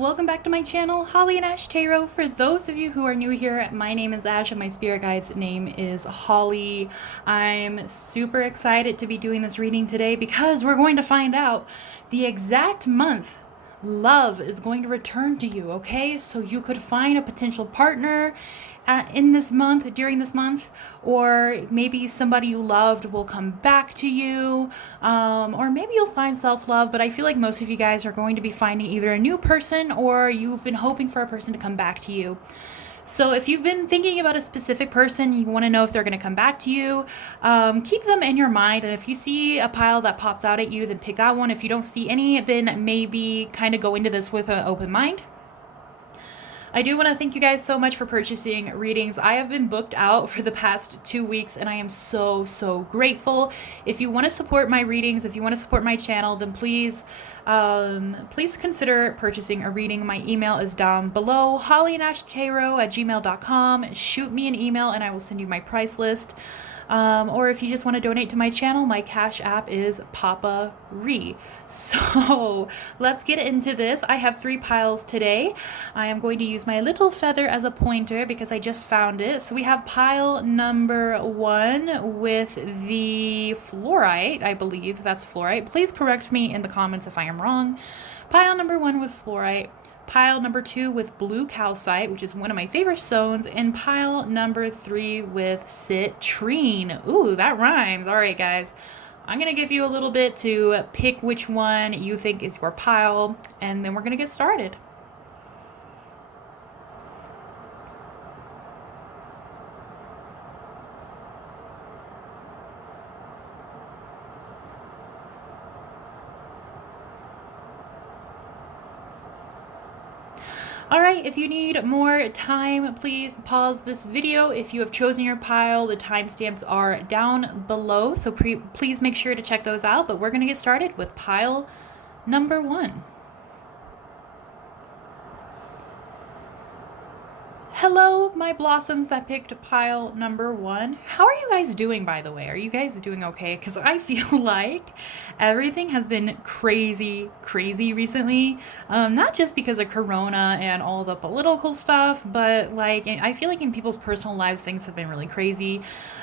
Welcome back to my channel, Holly and Ash Tarot. For those of you who are new here, my name is Ash and my spirit guide's name is Holly. I'm super excited to be doing this reading today because we're going to find out the exact month love is going to return to you, okay? So you could find a potential partner in this month, during this month, or maybe somebody you loved will come back to you, or maybe you'll find self-love, but I feel like most of you guys are going to be finding either a new person or you've been hoping for a person to come back to you. So if you've been thinking about a specific person, you want to know if they're going to come back to you, keep them in your mind. And if you see a pile that pops out at you, then pick that one. If you don't see any, then maybe kind of go into this with an open mind. I do want to thank you guys so much for purchasing readings. I have been booked out for the past 2 weeks and I am so grateful. If you want to support my readings, if you want to support my channel, then please consider purchasing a reading. My email is down below, hollyandashtarot@gmail.com. Shoot me an email and I will send you my price list. Or if you just want to donate to my channel, my Cashapp is paparei. So let's get into this. I have 3 piles today. I am going to use my little feather as a pointer because I just found it. So we have pile number 1 with the fluorite. I believe that's fluorite. Please correct me in the comments if I am wrong. Pile number 1 with fluorite. Pile number 2 with blue calcite, which is one of my favorite stones, and pile number 3 with citrine. Ooh, that rhymes. All right, guys. I'm going to give you a little bit to pick which one you think is your pile, and then we're going to get started. Alright, if you need more time, please pause this video. If you have chosen your pile, the timestamps are down below, so please make sure to check those out. But we're going to get started with pile number 1. Hello, my blossoms that picked pile number 1. How are you guys doing, by the way? Are you guys doing okay? Because I feel like everything has been crazy recently. Not just because of Corona and all the political stuff, but like I feel like in people's personal lives, things have been really crazy.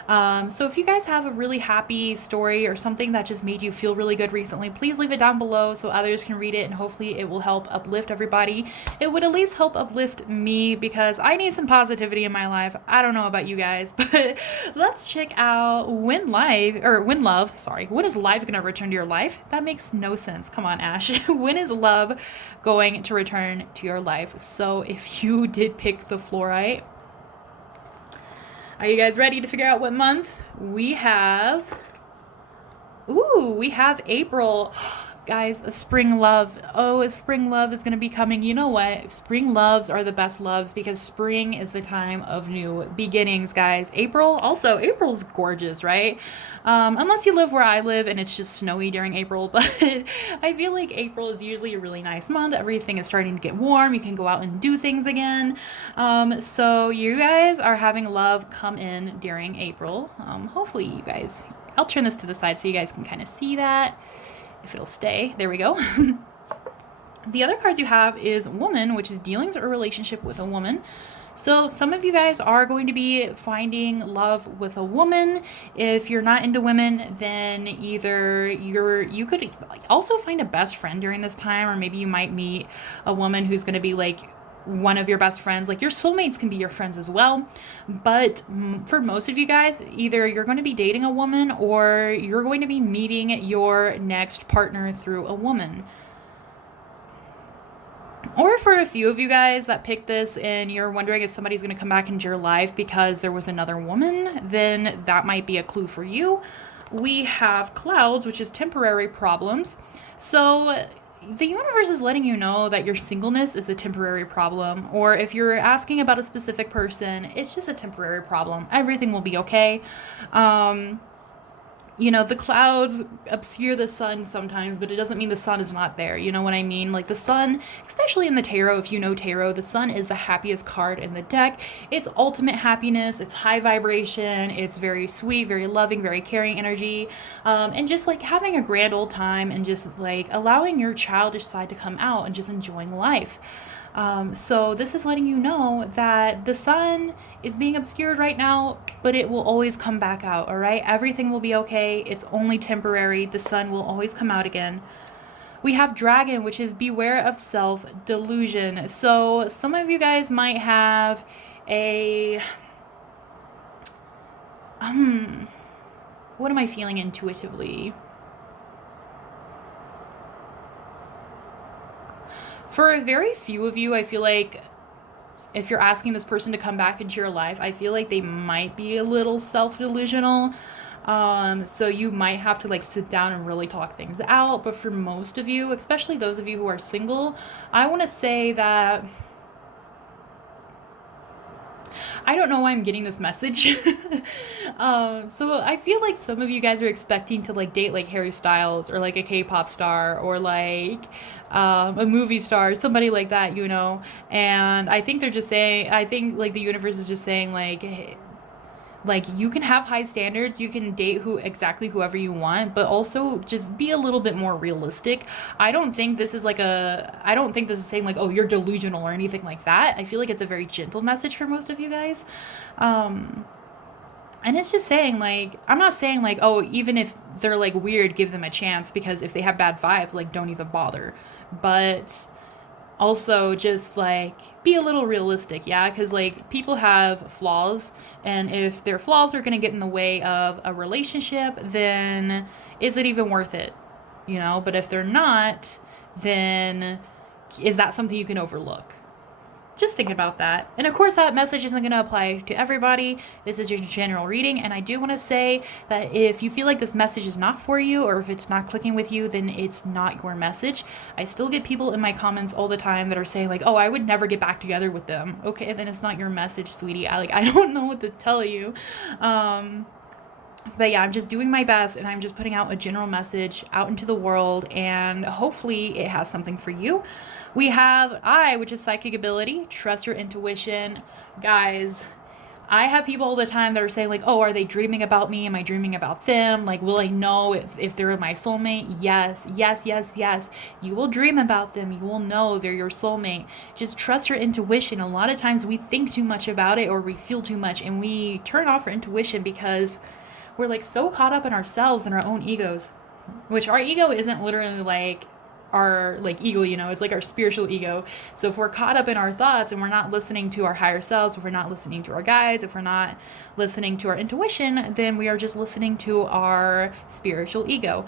So if you guys have a really happy story or something that just made you feel really good recently, please leave it down below so others can read it and hopefully it will help uplift everybody. It would at least help uplift me because I need some positivity in my life. I don't know about you guys, but let's check out when is love gonna return to your life? That makes no sense. Come on, Ash. When is love going to return to your life? So if you did pick the fluorite, are you guys ready to figure out what month? We have April. Guys, a spring love. Oh, a spring love is going to be coming. You know what? Spring loves are the best loves because spring is the time of new beginnings, guys. April's gorgeous, right? Unless you live where I live and it's just snowy during April, but I feel like April is usually a really nice month. Everything is starting to get warm. You can go out and do things again. So you guys are having love come in during April. Hopefully you guys, I'll turn this to the side so you guys can kind of see that. If it'll stay. There we go. The other cards you have is woman, which is dealings or a relationship with a woman. So some of you guys are going to be finding love with a woman. If you're not into women, then either you could also find a best friend during this time, or maybe you might meet a woman who's going to be like one of your best friends. Like your soulmates can be your friends as well, but for most of you guys, either you're going to be dating a woman or you're going to be meeting your next partner through a woman. Or for a few of you guys that picked this and you're wondering if somebody's going to come back into your life because there was another woman, then that might be a clue for you. We have clouds, which is temporary problems. So the universe is letting you know that your singleness is a temporary problem, or if you're asking about a specific person, it's just a temporary problem. Everything will be okay. you know, the clouds obscure the sun sometimes, but it doesn't mean the sun is not there. You know what I mean? Like the sun, especially in the tarot, if you know tarot, the sun is the happiest card in the deck. It's ultimate happiness, it's high vibration, it's very sweet, very loving, very caring energy. And just like having a grand old time and just like allowing your childish side to come out and just enjoying life. So this is letting you know that the sun is being obscured right now, but it will always come back out, all right? Everything will be okay. It's only temporary. The sun will always come out again. We have dragon, which is beware of self-delusion. So some of you guys might have a... what am I feeling intuitively? For a very few of you, I feel like if you're asking this person to come back into your life, I feel like they might be a little self-delusional. So you might have to like sit down and really talk things out. But for most of you, especially those of you who are single, I want to say that I don't know why I'm getting this message. So I feel like some of you guys are expecting to like date like Harry Styles or like a K-pop star or like a movie star, somebody like that, you know. And I think they're just saying, I think like the universe is just saying like, hey, like you can have high standards, you can date whoever you want, but also just be a little bit more realistic. I don't think this is saying like, oh, you're delusional or anything like that. I feel like it's a very gentle message for most of you guys. And it's just saying like, I'm not saying like, oh, even if they're like weird, give them a chance, because if they have bad vibes, like don't even bother. But also just like be a little realistic, yeah, because like people have flaws, and if their flaws are going to get in the way of a relationship, then is it even worth it, you know? But if they're not, then is that something you can overlook? Just think about that. And of course, that message isn't going to apply to everybody. This is your general reading. And I do want to say that if you feel like this message is not for you, or if it's not clicking with you, then it's not your message. I still get people in my comments all the time that are saying like, oh, I would never get back together with them. Okay, then it's not your message, sweetie. I don't know what to tell you. But yeah, I'm just doing my best, and I'm just putting out a general message out into the world, and hopefully it has something for you. We have I, which is psychic ability. Trust your intuition. Guys, I have people all the time that are saying like, oh, are they dreaming about me? Am I dreaming about them? Like, will I know if they're my soulmate? Yes, yes, yes, yes. You will dream about them. You will know they're your soulmate. Just trust your intuition. A lot of times we think too much about it, or we feel too much, and we turn off our intuition because we're like so caught up in ourselves and our own egos, which our ego isn't literally like our like ego, you know, it's like our spiritual ego. So if we're caught up in our thoughts and we're not listening to our higher selves, if we're not listening to our guides, if we're not listening to our intuition, then we are just listening to our spiritual ego.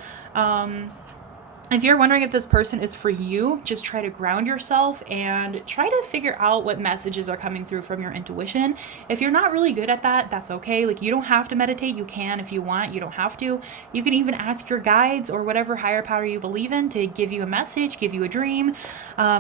If you're wondering if this person is for you, just try to ground yourself and try to figure out what messages are coming through from your intuition. If you're not really good at that, that's okay. Like, you don't have to meditate. You can if you want. You don't have to. You can even ask your guides or whatever higher power you believe in to give you a message, give you a dream,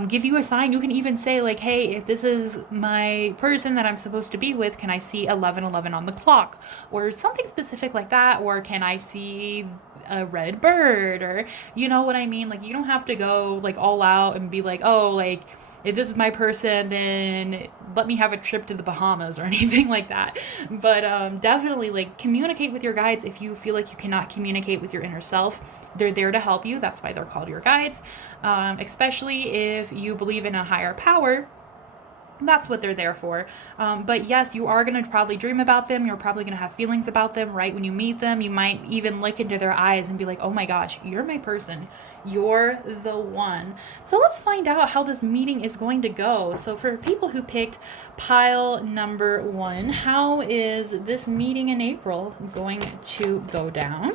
give you a sign. You can even say like, hey, if this is my person that I'm supposed to be with, can I see 11:11 on the clock, or something specific like that? Or can I see a red bird, or you know what I mean? Like, you don't have to go like all out and be like, oh, like if this is my person, then let me have a trip to the Bahamas or anything like that. But definitely like communicate with your guides. If you feel like you cannot communicate with your inner self, they're there to help you. That's why they're called your guides. Especially if you believe in a higher power, that's what they're there for. But yes, you are going to probably dream about them. You're probably going to have feelings about them right when you meet them. You might even look into their eyes and be like, oh my gosh, you're my person. You're the one. So let's find out how this meeting is going to go. So for people who picked pile number 1, how is this meeting in April going to go down?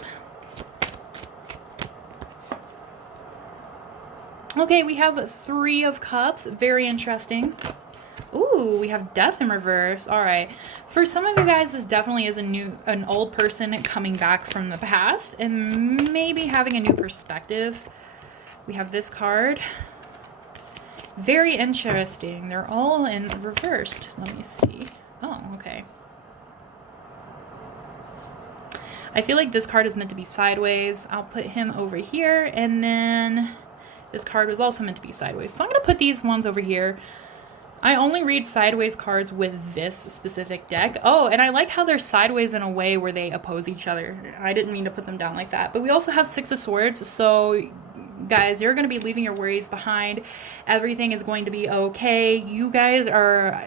Okay, we have 3 of Cups. Very interesting. Ooh, we have Death in reverse. All right. For some of you guys, this definitely is an old person coming back from the past and maybe having a new perspective. We have this card. Very interesting. They're all in reversed. Let me see. Oh, okay. I feel like this card is meant to be sideways. I'll put him over here, and then this card was also meant to be sideways. So I'm going to put these ones over here. I only read sideways cards with this specific deck. Oh, and I like how they're sideways in a way where they oppose each other. I didn't mean to put them down like that. But we also have Six of Swords, so guys, you're going to be leaving your worries behind. Everything is going to be okay. You guys are...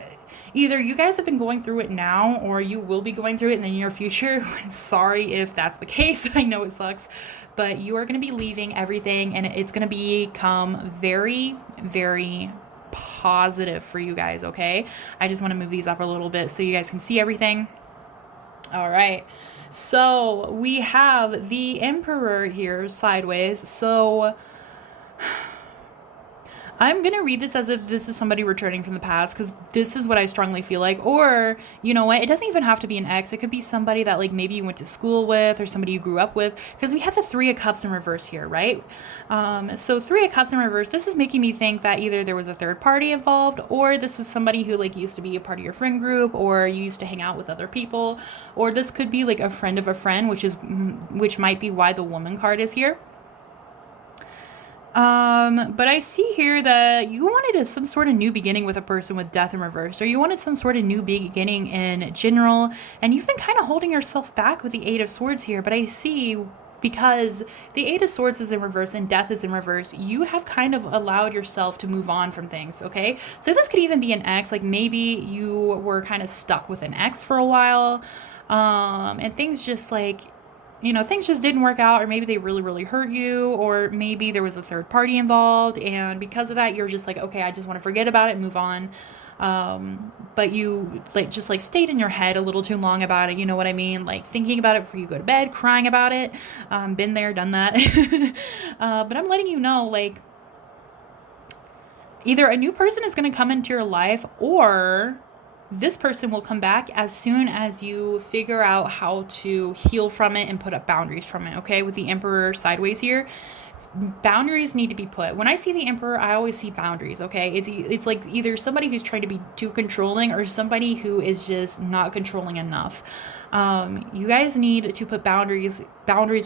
Either you guys have been going through it now, or you will be going through it in the near future. Sorry if that's the case. I know it sucks. But you are going to be leaving everything, and it's going to become very, very positive for you guys, okay? I just want to move these up a little bit so you guys can see everything. All right. So we have the Emperor here sideways. So I'm going to read this as if this is somebody returning from the past, because this is what I strongly feel like. Or, you know what, it doesn't even have to be an ex. It could be somebody that like maybe you went to school with, or somebody you grew up with, because we have the Three of Cups in reverse here, right? So Three of Cups in reverse, this is making me think that either there was a third party involved, or this was somebody who like used to be a part of your friend group, or you used to hang out with other people, or this could be like a friend of a friend, which might be why the Woman card is here. But I see here that you wanted some sort of new beginning with a person with Death in reverse, or you wanted some sort of new beginning in general, and you've been kind of holding yourself back with the Eight of Swords here. But I see, because the Eight of Swords is in reverse and Death is in reverse, you have kind of allowed yourself to move on from things, okay? So this could even be an ex, like maybe you were kind of stuck with an ex for a while, and things just like, you know, things just didn't work out, or maybe they really, really hurt you, or maybe there was a third party involved, and because of that, you're just like, okay, I just want to forget about it and move on. But you like just like stayed in your head a little too long about it, you know what I mean? Like thinking about it before you go to bed, crying about it. Been there, done that. But I'm letting you know, like, either a new person is going to come into your life, or this person will come back as soon as you figure out how to heal from it and put up boundaries from it, okay? With the Emperor sideways here, boundaries need to be put. When I see the Emperor, I always see boundaries, okay? It's like either somebody who's trying to be too controlling, or somebody who is just not controlling enough. You guys need to put boundaries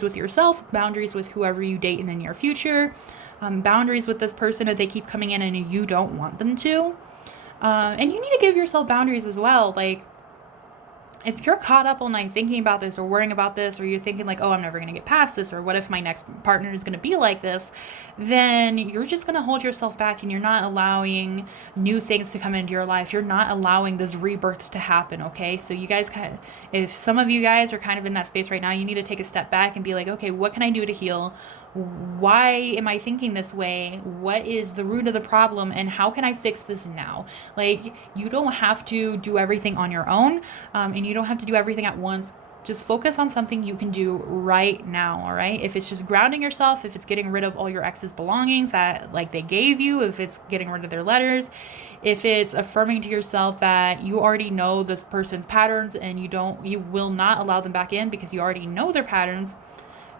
with yourself, boundaries with whoever you date in the near future, boundaries with this person if they keep coming in and you don't want them to. And you need to give yourself boundaries as well. Like, if you're caught up all night thinking about this or worrying about this, or you're thinking like, oh, I'm never going to get past this, or what if my next partner is going to be like this, then you're just going to hold yourself back, and you're not allowing new things to come into your life. You're not allowing this rebirth to happen, okay? So you guys if some of you guys are kind of in that space right now, you need to take a step back and be like, okay, what can I do to heal? Why am I thinking this way? What is the root of the problem, and how can I fix this now? Like, you don't have to do everything on your own, and you don't have to do everything at once. Just focus on something you can do right now, all right? If it's just grounding yourself, if it's getting rid of all your ex's belongings that like they gave you, if it's getting rid of their letters, if it's affirming to yourself that you already know this person's patterns and you will not allow them back in because you already know their patterns,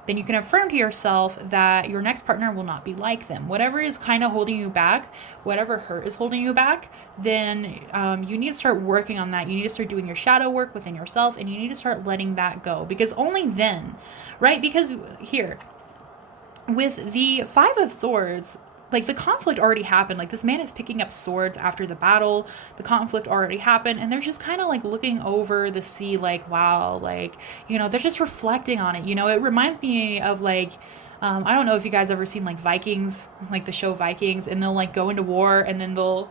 then you can affirm to yourself that your next partner will not be like them. Whatever is kind of holding you back, whatever hurt is holding you back, then you need to start working on that. You need to start doing your shadow work within yourself, and you need to start letting that go, because only then, right? Because here, with the Five of Swords, like the conflict already happened. Like this man is picking up swords after the battle. The conflict already happened, and they're just kind of like looking over the sea like, wow, like, you know, they're just reflecting on it. You know, it reminds me of like, I don't know if you guys ever seen like Vikings, like the show Vikings, and they'll like go into war, and then they'll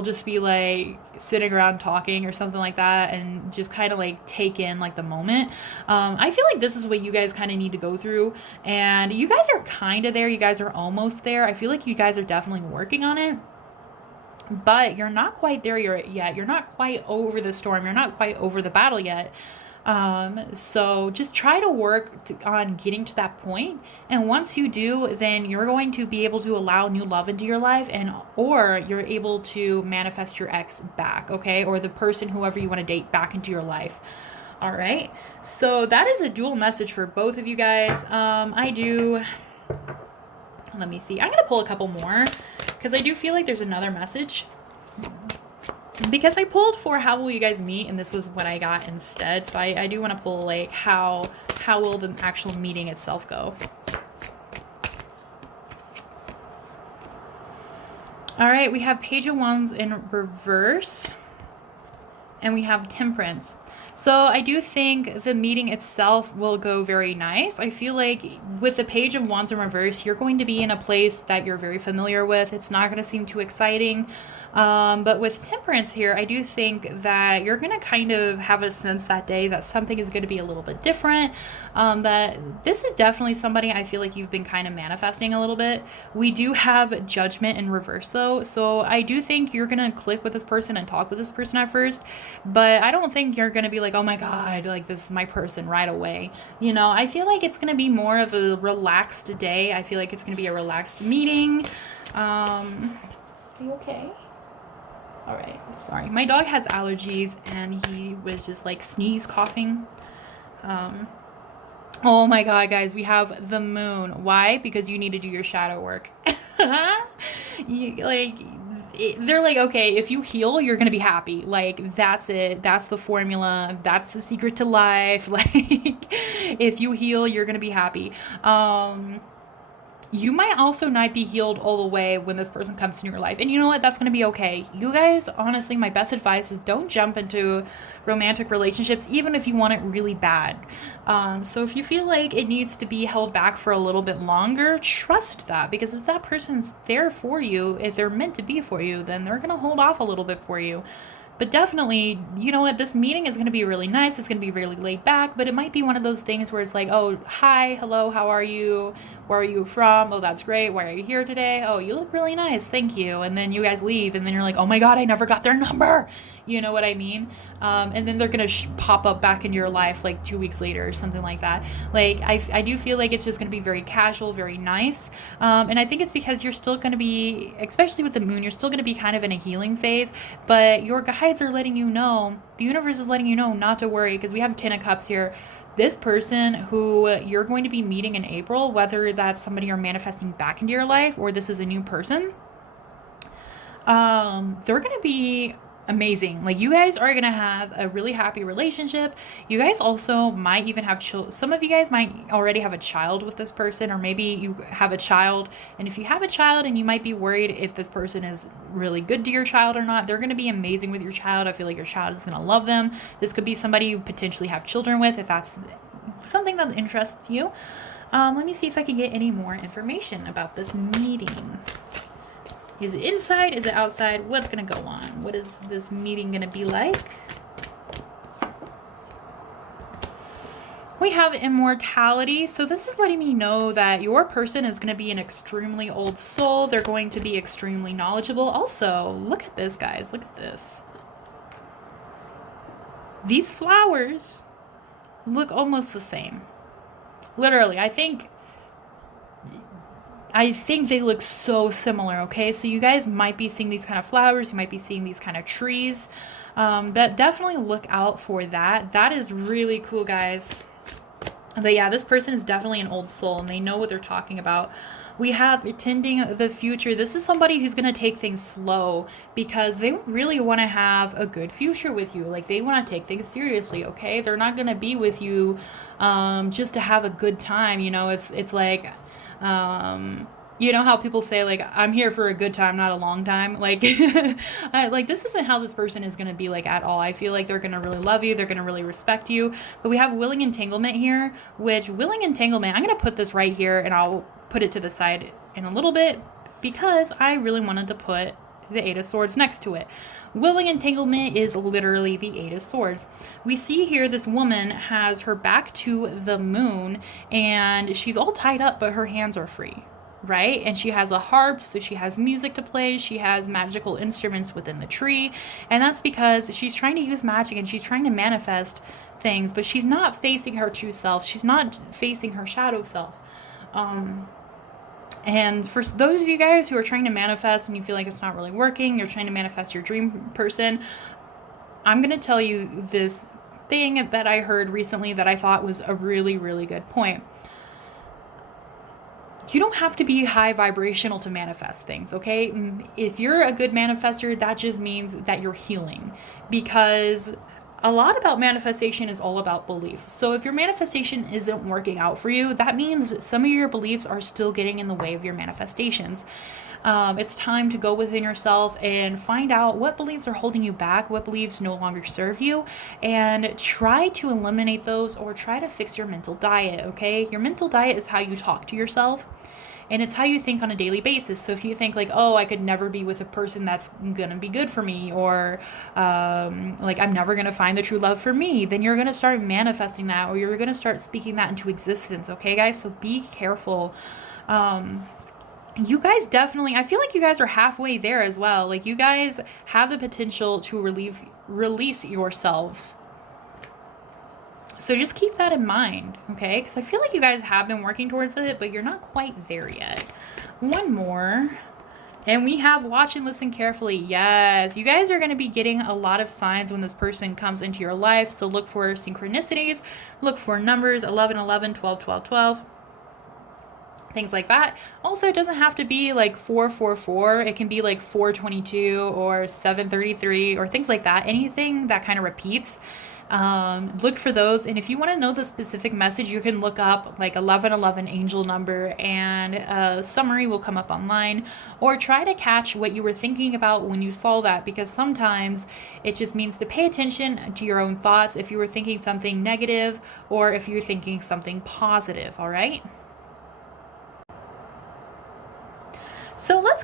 just be like sitting around talking or something like that, and just kind of like take in like the moment. I feel like this is what you guys kind of need to go through, and you guys are kind of there. You guys are almost there. I feel like you guys are definitely working on it, but you're not quite there yet. You're not quite over the storm. You're not quite over the battle yet. So just try to work on getting to that point. And once you do, then you're going to be able to allow new love into your life, or you're able to manifest your ex back, okay? Or the person, whoever you want to date, back into your life. All right. So that is a dual message for both of you guys. Let me see. I'm going to pull a couple more because I do feel like there's another message. Because I pulled for how will you guys meet, and this was what I got instead. So I do want to pull like how how will the actual meeting itself go? All right, we have Page of Wands in reverse, and we have Temperance. So I do think the meeting itself will go very nice. I feel like with the Page of Wands in reverse, you're going to be in a place that you're very familiar with. It's not going to seem too exciting. But with Temperance here, I do think that you're going to kind of have a sense that day that something is going to be a little bit different. That this is definitely somebody I feel like you've been kind of manifesting a little bit. We do have Judgment in reverse though. So I do think you're going to click with this person and talk with this person at first. But I don't think you're going to be like, oh my God, like this is my person right away. You know, I feel like it's going to be more of a relaxed day. I feel like it's going to be a relaxed meeting. Are you okay? All right, sorry. My dog has allergies and he was just like sneeze coughing. Oh my God, guys, we have the moon. Why? Because you need to do your shadow work. They're like, okay, if you heal, you're gonna be happy. Like, that's it. That's the formula. That's the secret to life. Like, if you heal, you're gonna be happy. You might also not be healed all the way when this person comes into your life. And you know what? That's going to be okay. You guys, honestly, my best advice is don't jump into romantic relationships, even if you want it really bad. So if you feel like it needs to be held back for a little bit longer, trust that. Because if that person's there for you, if they're meant to be for you, then they're going to hold off a little bit for you. But definitely, you know what, this meeting is going to be really nice. It's going to be really laid back, but it might be one of those things where it's like, oh, hi, hello, how are you? Where are you from? Oh, that's great. Why are you here today? Oh, you look really nice. Thank you. And then you guys leave, and then you're like, oh my God, I never got their number. You know what I mean? And then they're going to pop up back into your life like 2 weeks later or something like that. Like, I do feel like it's just going to be very casual, very nice. And I think it's because you're still going to be, especially with the moon, you're still going to be kind of in a healing phase, but your guides are letting you know, the universe is letting you know not to worry, because we have 10 of Cups here. This person who you're going to be meeting in April, whether that's somebody you're manifesting back into your life or this is a new person, they're going to be amazing. Like, you guys are going to have a really happy relationship. You guys also might even have some of you guys might already have a child with this person, or maybe you have a child. And if you have a child and you might be worried if this person is really good to your child or not, they're going to be amazing with your child. I feel like your child is going to love them. This could be somebody you potentially have children with, if that's something that interests you. Let me see if I can get any more information about this meeting. Is it inside? Is it outside? What's going to go on? What is this meeting going to be like? We have immortality. So this is letting me know that your person is going to be an extremely old soul. They're going to be extremely knowledgeable. Also, look at this, guys. Look at this. These flowers look almost the same. Literally, I think they look so similar, okay? So you guys might be seeing these kind of flowers. You might be seeing these kind of trees. But definitely look out for that. That is really cool, guys. But yeah, this person is definitely an old soul, and they know what they're talking about. We have attending the future. This is somebody who's going to take things slow because they really want to have a good future with you. Like, they want to take things seriously, okay? They're not going to be with you just to have a good time. You know, it's like... you know how people say, like, I'm here for a good time, not a long time? Like, like, this isn't how this person is going to be, like, at all. I feel like they're going to really love you. They're going to really respect you. But we have willing entanglement here, which willing entanglement, I'm going to put this right here, and I'll put it to the side in a little bit because I really wanted to put the Eight of Swords next to it. Willing entanglement is literally the Eight of Swords. We see here this woman has her back to the moon, and she's all tied up, but her hands are free, right? And she has a harp, so she has music to play. She has magical instruments within the tree, and that's because she's trying to use magic and she's trying to manifest things, but she's not facing her true self. She's not facing her shadow self. And for those of you guys who are trying to manifest and you feel like it's not really working, you're trying to manifest your dream person, I'm going to tell you this thing that I heard recently that I thought was a really, really good point. You don't have to be high vibrational to manifest things, okay? If you're a good manifester, that just means that you're healing. Because a lot about manifestation is all about beliefs. So if your manifestation isn't working out for you, that means some of your beliefs are still getting in the way of your manifestations. It's time to go within yourself and find out what beliefs are holding you back, what beliefs no longer serve you, and try to eliminate those or try to fix your mental diet, okay? Your mental diet is how you talk to yourself. And it's how you think on a daily basis. So if you think like, oh, I could never be with a person that's gonna be good for me, or like I'm never gonna find the true love for me, then you're gonna start manifesting that, or you're gonna start speaking that into existence. Okay, guys? So be careful. You guys definitely, I feel like you guys are halfway there as well. Like you guys have the potential to release yourselves. So just keep that in mind, okay? Because I feel like you guys have been working towards it, but you're not quite there yet. One more. And we have watch and listen carefully. Yes, you guys are going to be getting a lot of signs when this person comes into your life. So look for synchronicities. Look for numbers 11, 11, 12, 12, 12. Things like that. Also, it doesn't have to be like 444. It can be like 422 or 733 or things like that. Anything that kind of repeats. Look for those. And if you want to know the specific message, you can look up like 1111 angel number, and a summary will come up online, or try to catch what you were thinking about when you saw that, because sometimes it just means to pay attention to your own thoughts if you were thinking something negative or if you're thinking something positive. All right. So let's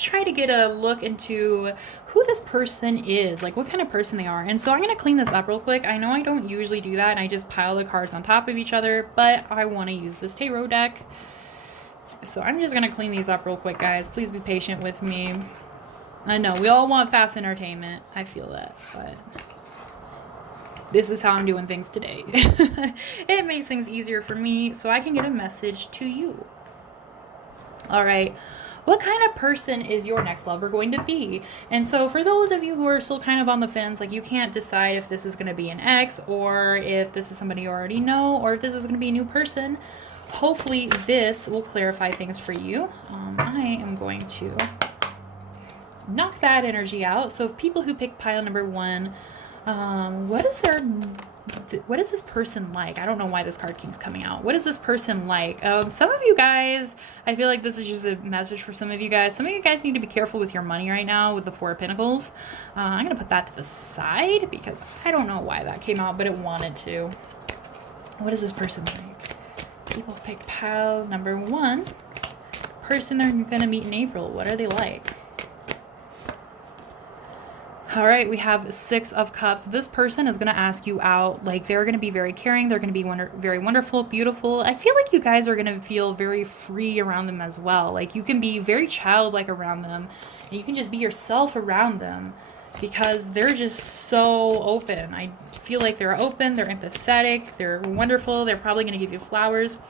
try to get a look into who this person is, like what kind of person they are. And so I'm going to clean this up real quick. I know I don't usually do that, and I just pile the cards on top of each other, but I want to use this tarot deck. So I'm just going to clean these up real quick, guys. Please be patient with me. I know we all want fast entertainment. I feel that, but this is how I'm doing things today. It makes things easier for me so I can get a message to you. All right. What kind of person is your next lover going to be? And so for those of you who are still kind of on the fence, like you can't decide if this is going to be an ex, or if this is somebody you already know, or if this is going to be a new person, hopefully this will clarify things for you. I am going to knock that energy out. So people who pick pile number 1, what is this person like? I don't know why this card keeps coming out. What is this person like? Some of you guys, I feel like this is just a message for some of you guys. Some of you guys need to be careful with your money right now with the 4 of Pentacles. I'm going to put that to the side because I don't know why that came out, but it wanted to. What is this person like? People pick pile number 1. Person they're going to meet in April. What are they like? All right, we have 6 of Cups. This person is going to ask you out. Like, they're going to be very caring. They're going to be very wonderful, beautiful. I feel like you guys are going to feel very free around them as well. Like, you can be very childlike around them. And you can just be yourself around them because they're just so open. I feel like they're open. They're empathetic. They're wonderful. They're probably going to give you flowers.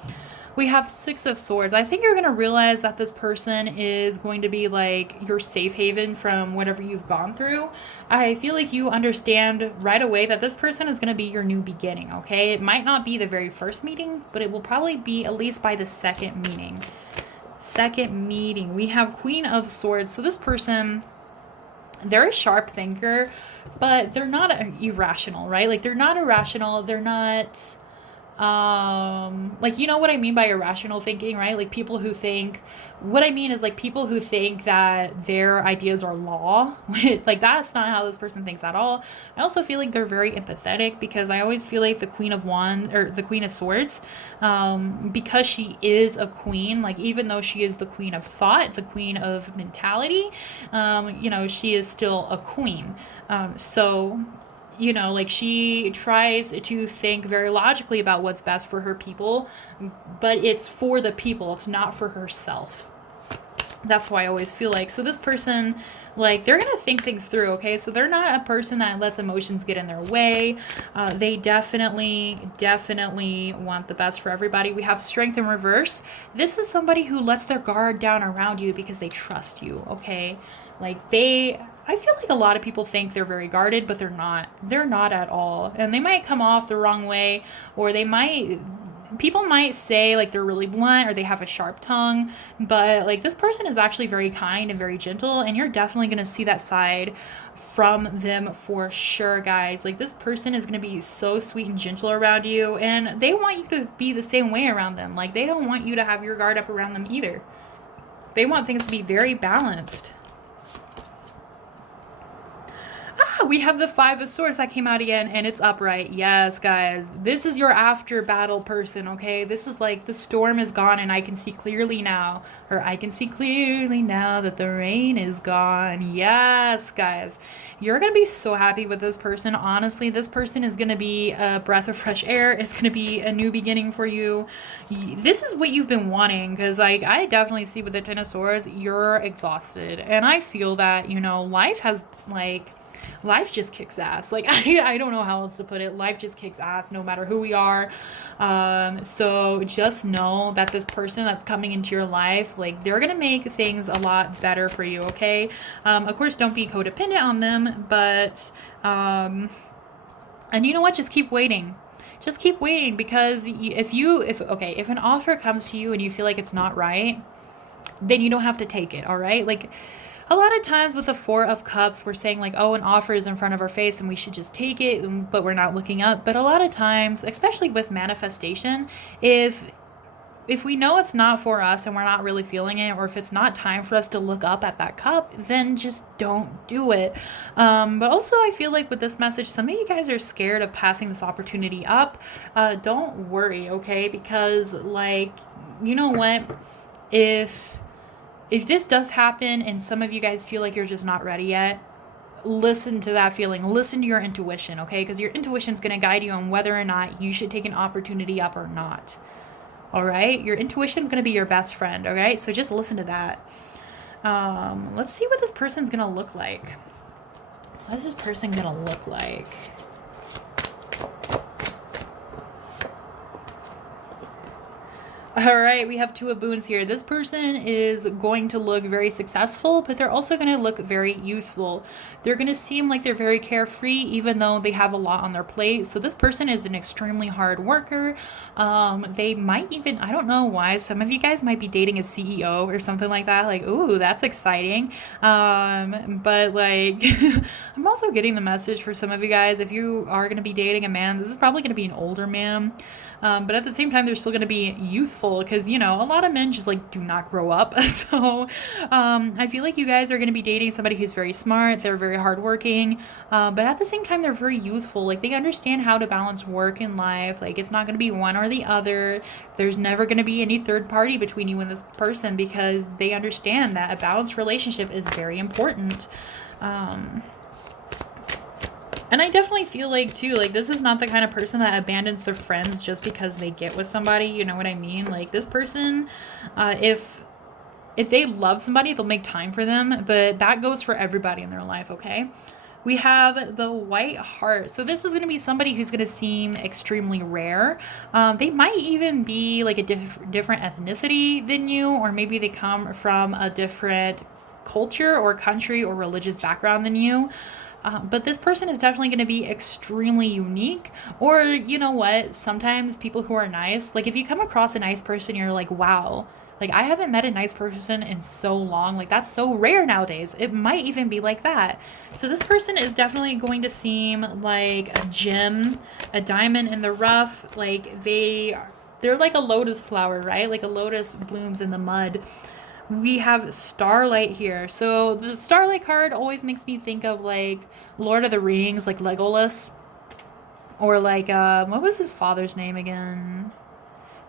We have 6 of Swords. I think you're going to realize that this person is going to be like your safe haven from whatever you've gone through. I feel like you understand right away that this person is going to be your new beginning, okay? It might not be the very first meeting, but it will probably be at least by the second meeting. Second meeting. We have Queen of Swords. So this person, they're a sharp thinker, but they're not irrational, right? Like they're not irrational. They're not... like, you know what I mean by irrational thinking, right? Like people who think, what I mean is like people who think that their ideas are law. Like that's not how this person thinks at all. I also feel like they're very empathetic because I always feel like the Queen of Wands or the Queen of Swords, because she is a queen, like even though she is the queen of thought, the queen of mentality, you know, she is still a queen. So you know, like she tries to think very logically about what's best for her people, but it's for the people. It's not for herself. That's why I always feel like, so this person, like they're going to think things through. Okay. So they're not a person that lets emotions get in their way. They definitely want the best for everybody. We have Strength in reverse. This is somebody who lets their guard down around you because they trust you. Okay. Like I feel like a lot of people think they're very guarded, but they're not. They're not at all. And they might come off the wrong way, or they might people might say like they're really blunt or they have a sharp tongue, but like this person is actually very kind and very gentle, and you're definitely going to see that side from them for sure, guys. Like this person is going to be so sweet and gentle around you, and they want you to be the same way around them. Like they don't want you to have your guard up around them either. They want things to be very balanced. We have the Five of Swords that came out again, and it's upright. Yes, guys. This is your after battle person, okay? This is like the storm is gone and I can see clearly now. Or I can see clearly now that the rain is gone. Yes, guys. You're going to be so happy with this person. Honestly, this person is going to be a breath of fresh air. It's going to be a new beginning for you. This is what you've been wanting, because like I definitely see with the Ten of Swords, you're exhausted. And I feel that, you know, life just kicks ass. Like, I don't know how else to put it. Life just kicks ass no matter who we are. So just know that this person that's coming into your life, like, they're going to make things a lot better for you, okay? Of course, don't be codependent on them, but, and you know what? Just keep waiting. Just keep waiting, because if an offer comes to you and you feel like it's not right, then you don't have to take it, all right? Like, a lot of times with the Four of Cups, we're saying like, oh, an offer is in front of our face and we should just take it, but we're not looking up. But a lot of times, especially with manifestation, if we know it's not for us and we're not really feeling it, or if it's not time for us to look up at that cup, then just don't do it. But also I feel like with this message, some of you guys are scared of passing this opportunity up. Don't worry, okay? Because like, you know what? If this does happen and some of you guys feel like you're just not ready yet, listen to that feeling. Listen to your intuition, okay? Because your intuition is going to guide you on whether or not you should take an opportunity up or not. All right? Your intuition is going to be your best friend, all right? So just listen to that. Let's see what this person's going to look like. What is this person going to look like? All right, we have Two of Boons here. This person is going to look very successful, but they're also going to look very youthful. They're going to seem like they're very carefree, even though they have a lot on their plate. So this person is an extremely hard worker. They might even, I don't know why, some of you guys might be dating a CEO or something like that. Like, ooh, that's exciting. But like, I'm also getting the message for some of you guys, if you are going to be dating a man, this is probably going to be an older man. But at the same time, they're still going to be youthful, because, you know, a lot of men just like do not grow up. So I feel like you guys are going to be dating somebody who's very smart. They're very hardworking. But at the same time, they're very youthful. Like, they understand how to balance work and life. Like, it's not going to be one or the other. There's never going to be any third party between you and this person, because they understand that a balanced relationship is very important. And I definitely feel like, too, like, this is not the kind of person that abandons their friends just because they get with somebody. You know what I mean? Like, this person, if they love somebody, they'll make time for them. But that goes for everybody in their life, okay? We have the White Heart. So this is going to be somebody who's going to seem extremely rare. They might even be like a different ethnicity than you, or maybe they come from a different culture or country or religious background than you. But this person is definitely going to be extremely unique. Or, you know what, sometimes people who are nice, like if you come across a nice person, you're like, wow, like I haven't met a nice person in so long. Like that's so rare nowadays. It might even be like that. So this person is definitely going to seem like a gem, a diamond in the rough. Like they're like a lotus flower, right? Like a lotus blooms in the mud. We have Starlight here. So the Starlight card always makes me think of like Lord of the Rings, like Legolas. Or like, what was his father's name again?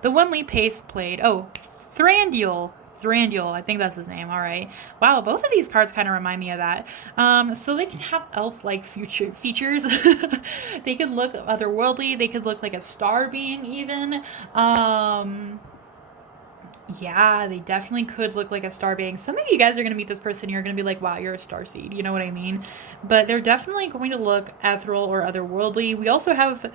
The one Lee Pace played. Oh, Thranduil. Thranduil, I think that's his name. All right. Wow, both of these cards kind of remind me of that. So they can have elf-like features. They could look otherworldly. They could look like a star being even. Yeah, they definitely could look like a star being. Some of you guys are going to meet this person, you're going to be like, wow, you're a star seed. You know what I mean? But they're definitely going to look ethereal or otherworldly. We also have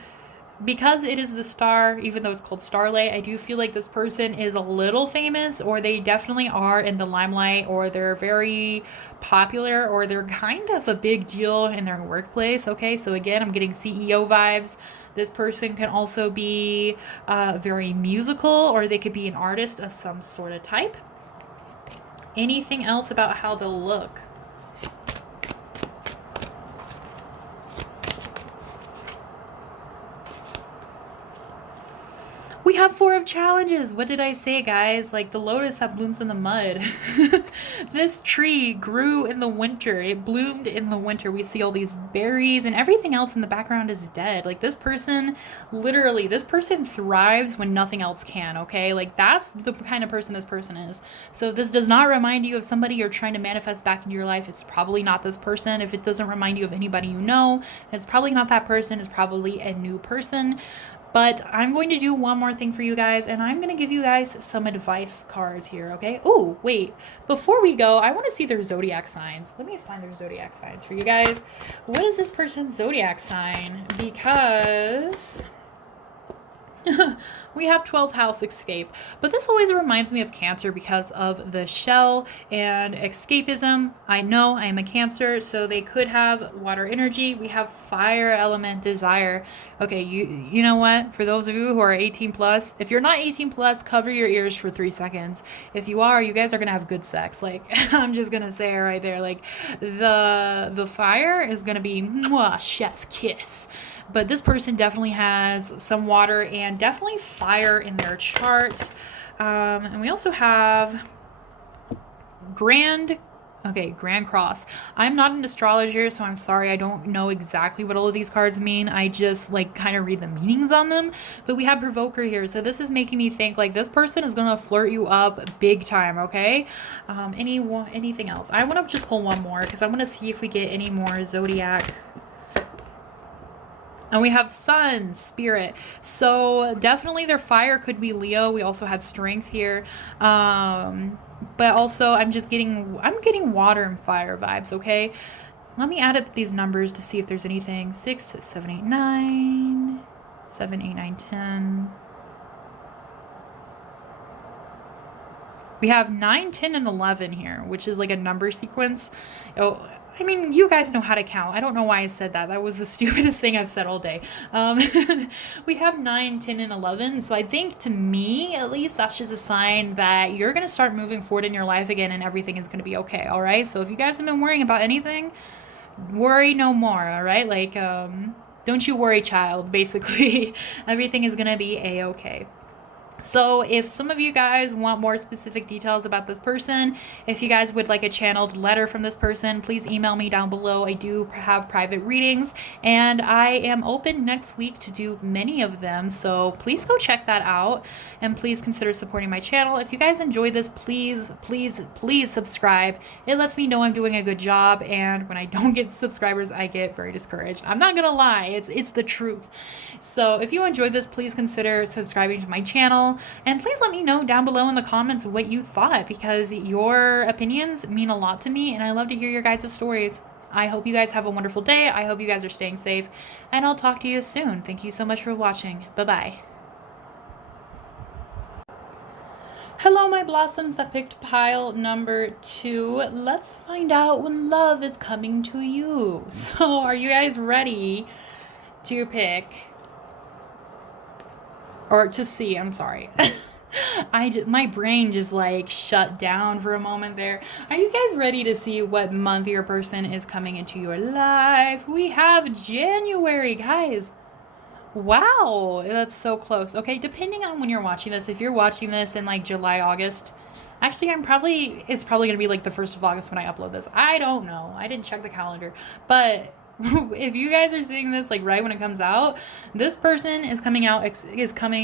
because it is the star, even though it's called starlight, I do feel like this person is a little famous, or they definitely are in the limelight, or they're very popular, or they're kind of a big deal in their workplace. Okay, so again, I'm getting CEO vibes. This person can also be very musical, or they could be an artist of some sort of type. Anything else about how they'll look? We have 4 of challenges. What did I say, guys? Like the lotus that blooms in the mud. This tree grew in the winter. It bloomed in the winter. We see all these berries and everything else in the background is dead. Like this person, literally, this person thrives when nothing else can, okay? Like that's the kind of person this person is. So this does not remind you of somebody you're trying to manifest back into your life. It's probably not this person. If it doesn't remind you of anybody you know, it's probably not that person. It's probably a new person. But I'm going to do one more thing for you guys, and I'm going to give you guys some advice cards here, okay? Oh, wait. Before we go, I want to see their zodiac signs. Let me find their zodiac signs for you guys. What is this person's zodiac sign? Because we have 12th house escape, but this always reminds me of Cancer because of the shell and escapism. I know I am a Cancer, so they could have water energy. We have fire element desire. Okay, you know what? For those of you who are 18 plus, if you're not 18 plus, cover your ears for 3 seconds. If you are, you guys are gonna have good sex. Like I'm just gonna say it right there. Like the fire is gonna be mwah, chef's kiss. But this person definitely has some water and definitely fire in their chart. And we also have Grand Cross. I'm not an astrologer, so I'm sorry. I don't know exactly what all of these cards mean. I just like kind of read the meanings on them. But we have Provoker here. So this is making me think like this person is going to flirt you up big time, okay? Anything else? I want to just pull one more because I want to see if we get any more zodiac. And we have Sun, Spirit. So definitely their fire could be Leo. We also had Strength here. But also I'm getting water and fire vibes, okay? Let me add up these numbers to see if there's anything. 6, 7, 8, 9. 7, 8, 9, 10. We have 9, 10, and 11 here, which is like a number sequence. Oh, I mean, you guys know how to count. I don't know why I said that. That was the stupidest thing I've said all day. We have 9, 10, and 11. So I think to me, at least, that's just a sign that you're going to start moving forward in your life again and everything is going to be okay. All right. So if you guys have been worrying about anything, worry no more. All right. Like, don't you worry, child. Basically, everything is going to be a-okay. So if some of you guys want more specific details about this person, if you guys would like a channeled letter from this person, please email me down below. I do have private readings and I am open next week to do many of them. So please go check that out and please consider supporting my channel. If you guys enjoyed this, please, please, please subscribe. It lets me know I'm doing a good job. And when I don't get subscribers, I get very discouraged. I'm not gonna lie, it's the truth. So if you enjoyed this, please consider subscribing to my channel. And please let me know down below in the comments what you thought, because your opinions mean a lot to me and I love to hear your guys' stories. I hope you guys have a wonderful day. I hope you guys are staying safe and I'll talk to you soon. Thank you so much for watching. Bye-bye. Hello, my blossoms that picked pile number 2. Let's find out when love is coming to you. So are you guys ready to pick? Or to see, I'm sorry. My brain just like shut down for a moment there. Are you guys ready to see what month your person is coming into your life? We have January, guys. Wow, that's so close. Okay, depending on when you're watching this, if you're watching this in like July, August, actually it's probably gonna be like the 1st of August when I upload this. I don't know. I didn't check the calendar, but if you guys are seeing this like right when it comes out, this person is coming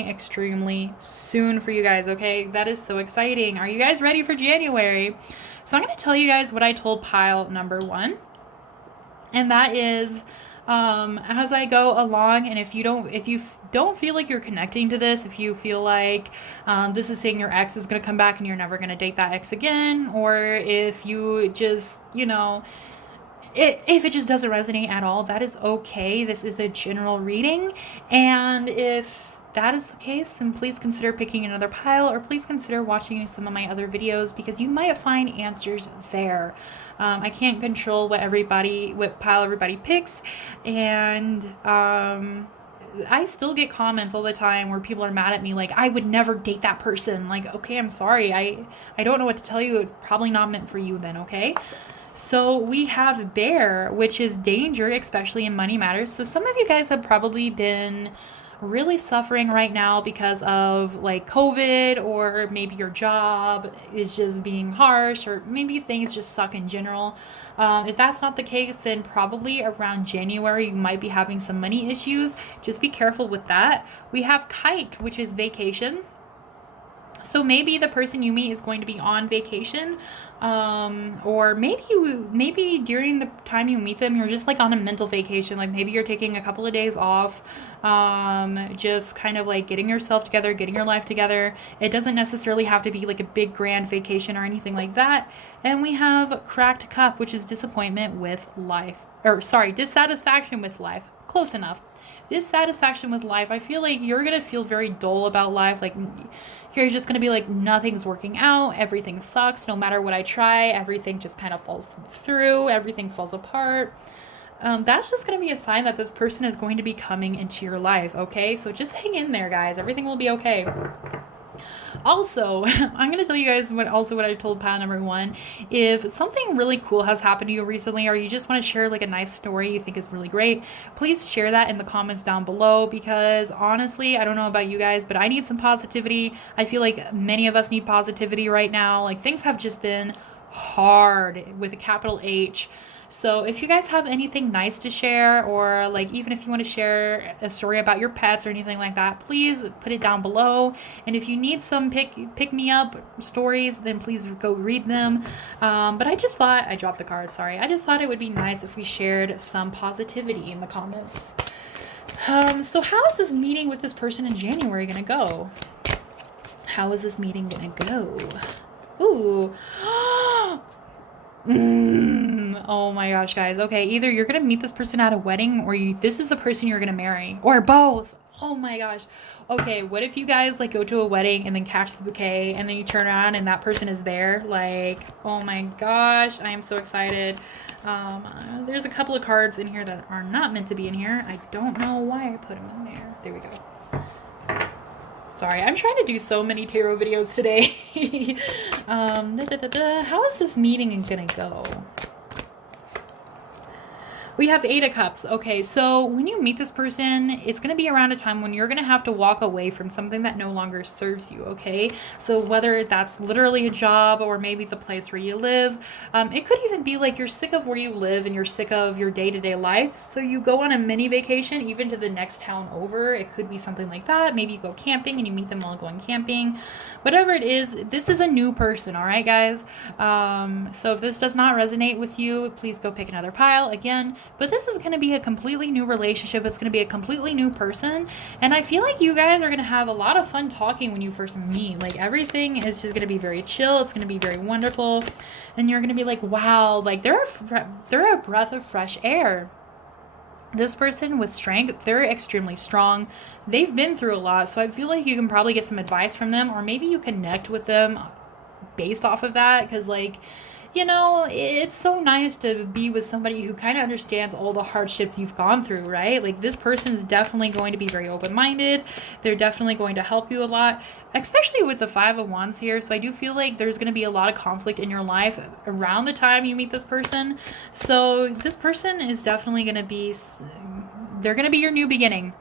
extremely soon for you guys. Okay, that is so exciting. Are you guys ready for January? So I'm going to tell you guys what I told pile number 1, and that is as I go along, and if you don't feel like you're connecting to this, if you feel like this is saying your ex is going to come back and you're never going to date that ex again, or if you just, If it just doesn't resonate at all, that is okay. This is a general reading. And if that is the case, then please consider picking another pile, or please consider watching some of my other videos, because you might find answers there. I can't control what pile everybody picks. And I still get comments all the time where people are mad at me, like, I would never date that person. Like, okay, I'm sorry. I don't know what to tell you. It's probably not meant for you then, okay? So we have Bear, which is danger, especially in money matters. So some of you guys have probably been really suffering right now because of like COVID, or maybe your job is just being harsh, or maybe things just suck in general. If that's not the case, then probably around January you might be having some money issues. Just be careful with that. We have Kite, which is vacation. So maybe the person you meet is going to be on vacation, or maybe during the time you meet them, you're just like on a mental vacation. Like maybe you're taking a couple of days off, just kind of like getting yourself together, getting your life together. It doesn't necessarily have to be like a big grand vacation or anything like that. And we have Cracked Cup, which is disappointment with life, or sorry, dissatisfaction with life. Close enough. Dissatisfaction with life. I feel like you're gonna feel very dull about life. Like you're just gonna be like, nothing's working out, everything sucks, no matter what I try, everything just kind of falls through, everything falls apart. That's just gonna be a sign that this person is going to be coming into your life, okay? So just hang in there, guys. Everything will be okay. Also, I'm going to tell you guys what I told pile number 1. If something really cool has happened to you recently, or you just want to share like a nice story you think is really great, please share that in the comments down below, because honestly, I don't know about you guys, but I need some positivity. I feel like many of us need positivity right now. Like things have just been hard with a capital H. So if you guys have anything nice to share, or like even if you want to share a story about your pets or anything like that, please put it down below. And if you need some pick me up stories, then please go read them. But I just thought, I dropped the cards, sorry. I just thought it would be nice if we shared some positivity in the comments. So how is this meeting with this person in January gonna go? How is this meeting gonna go? Ooh. Oh my gosh, guys. Okay, either you're gonna meet this person at a wedding, or this is the person you're gonna marry, or both. Oh my gosh. Okay, what if you guys like go to a wedding and then catch the bouquet, and then you turn around and that person is there? Like, oh my gosh, I am so excited. There's a couple of cards in here that are not meant to be in here. I don't know why I put them in there. There we go. Sorry, I'm trying to do so many tarot videos today. How is this meeting gonna go? We have 8 of Cups. Okay, so when you meet this person, it's going to be around a time when you're going to have to walk away from something that no longer serves you, okay? So whether that's literally a job, or maybe the place where you live, it could even be like you're sick of where you live and you're sick of your day-to-day life, so you go on a mini vacation even to the next town over. It could be something like that. Maybe you go camping and you meet them while going camping. Whatever it is, this is a new person, all right, guys? So if this does not resonate with you, please go pick another pile again. But this is going to be a completely new relationship. It's going to be a completely new person. And I feel like you guys are going to have a lot of fun talking when you first meet. Like everything is just going to be very chill. It's going to be very wonderful. And you're going to be like, wow, like they're a breath of fresh air. This person with strength, they're extremely strong. They've been through a lot. So I feel like you can probably get some advice from them, or maybe you connect with them based off of that. Because like, you know, it's so nice to be with somebody who kind of understands all the hardships you've gone through, right? Like this person's definitely going to be very open-minded. They're definitely going to help you a lot, especially with the 5 of Wands here. So I do feel like there's going to be a lot of conflict in your life around the time you meet this person. So this person is definitely going to be, they're going to be your new beginning.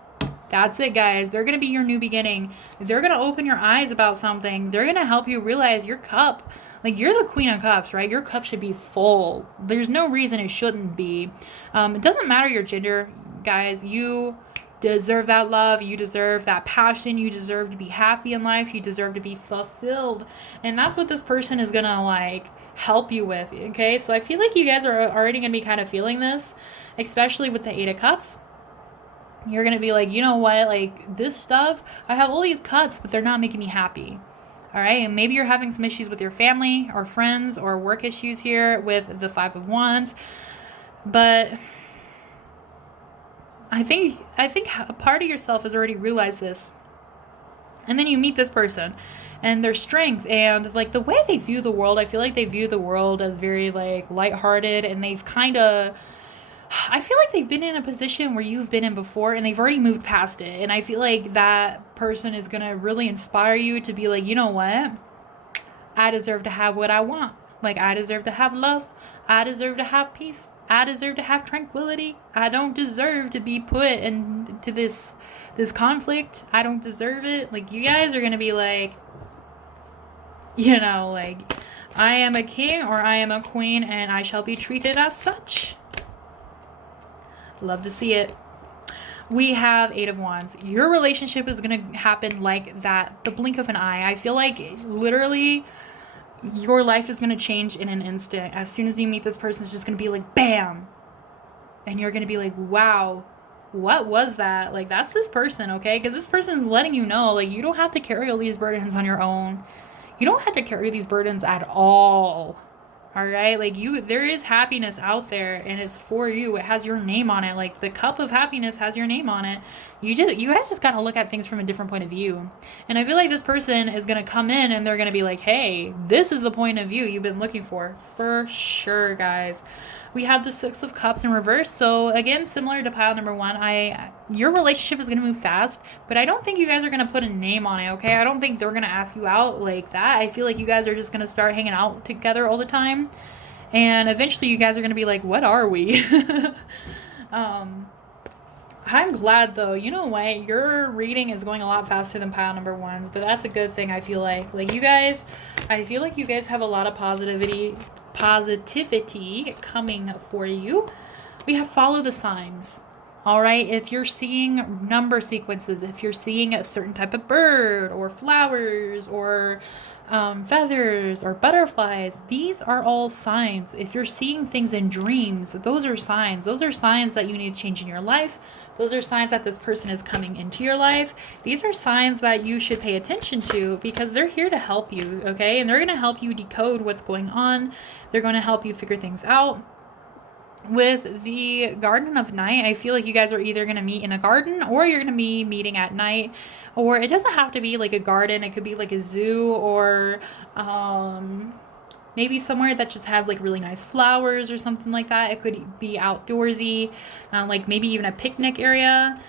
That's it, guys. They're going to be your new beginning. They're going to open your eyes about something. They're going to help you realize your cup. Like, you're the Queen of Cups, right? Your cup should be full. There's no reason it shouldn't be. It doesn't matter your gender, guys. You deserve that love. You deserve that passion. You deserve to be happy in life. You deserve to be fulfilled. And that's what this person is going to, like, help you with, okay? So I feel like you guys are already going to be kind of feeling this, especially with the 8 of Cups. You're going to be like, you know what? Like, this stuff, I have all these cups, but they're not making me happy. All right, and maybe you're having some issues with your family or friends or work issues here with the 5 of Wands. But I think a part of yourself has already realized this. And then you meet this person and their strength and like the way they view the world, I feel like they view the world as very like lighthearted, and they've kind of, I feel like they've been in a position where you've been in before and they've already moved past it. And I feel like that person is going to really inspire you to be like, you know what? I deserve to have what I want. Like, I deserve to have love. I deserve to have peace. I deserve to have tranquility. I don't deserve to be put into this conflict. I don't deserve it. Like, you guys are going to be like, you know, like, I am a king or I am a queen and I shall be treated as such. Love to see it. We have Eight of Wands. Your relationship is going to happen like that, the blink of an eye. I feel like literally your life is going to change in an instant. As soon as you meet this person, it's just going to be like, bam. And you're going to be like, wow, what was that? Like, that's this person, okay? Because this person is letting you know, like, you don't have to carry all these burdens on your own. You don't have to carry these burdens at all. All right, like there is happiness out there and it's for you. It has your name on it. Like the cup of happiness has your name on it. You guys just got to look at things from a different point of view. And I feel like this person is going to come in and they're going to be like, hey, this is the point of view you've been looking for sure, guys. We have the Six of Cups in reverse. So again, similar to pile number one, your relationship is going to move fast, but I don't think you guys are going to put a name on it, okay? I don't think they're going to ask you out like that. I feel like you guys are just going to start hanging out together all the time. And eventually you guys are going to be like, what are we? I'm glad though. You know what? Your reading is going a lot faster than pile number one's, but that's a good thing, I feel like. Like you guys, I feel like you guys have a lot of positivity coming for you. We have follow the signs. All right, if you're seeing number sequences, if you're seeing a certain type of bird or flowers or feathers or butterflies, these are all signs. If you're seeing things in dreams, those are signs. Those are signs that you need to change in your life. Those are signs that this person is coming into your life. These are signs that you should pay attention to because they're here to help you, okay? And they're going to help you decode what's going on. They're going to help you figure things out. With the Garden of Night, I feel like you guys are either going to meet in a garden or you're going to be meeting at night. Or it doesn't have to be like a garden. It could be like a zoo or maybe somewhere that just has like really nice flowers or something like that. It could be outdoorsy, like maybe even a picnic area.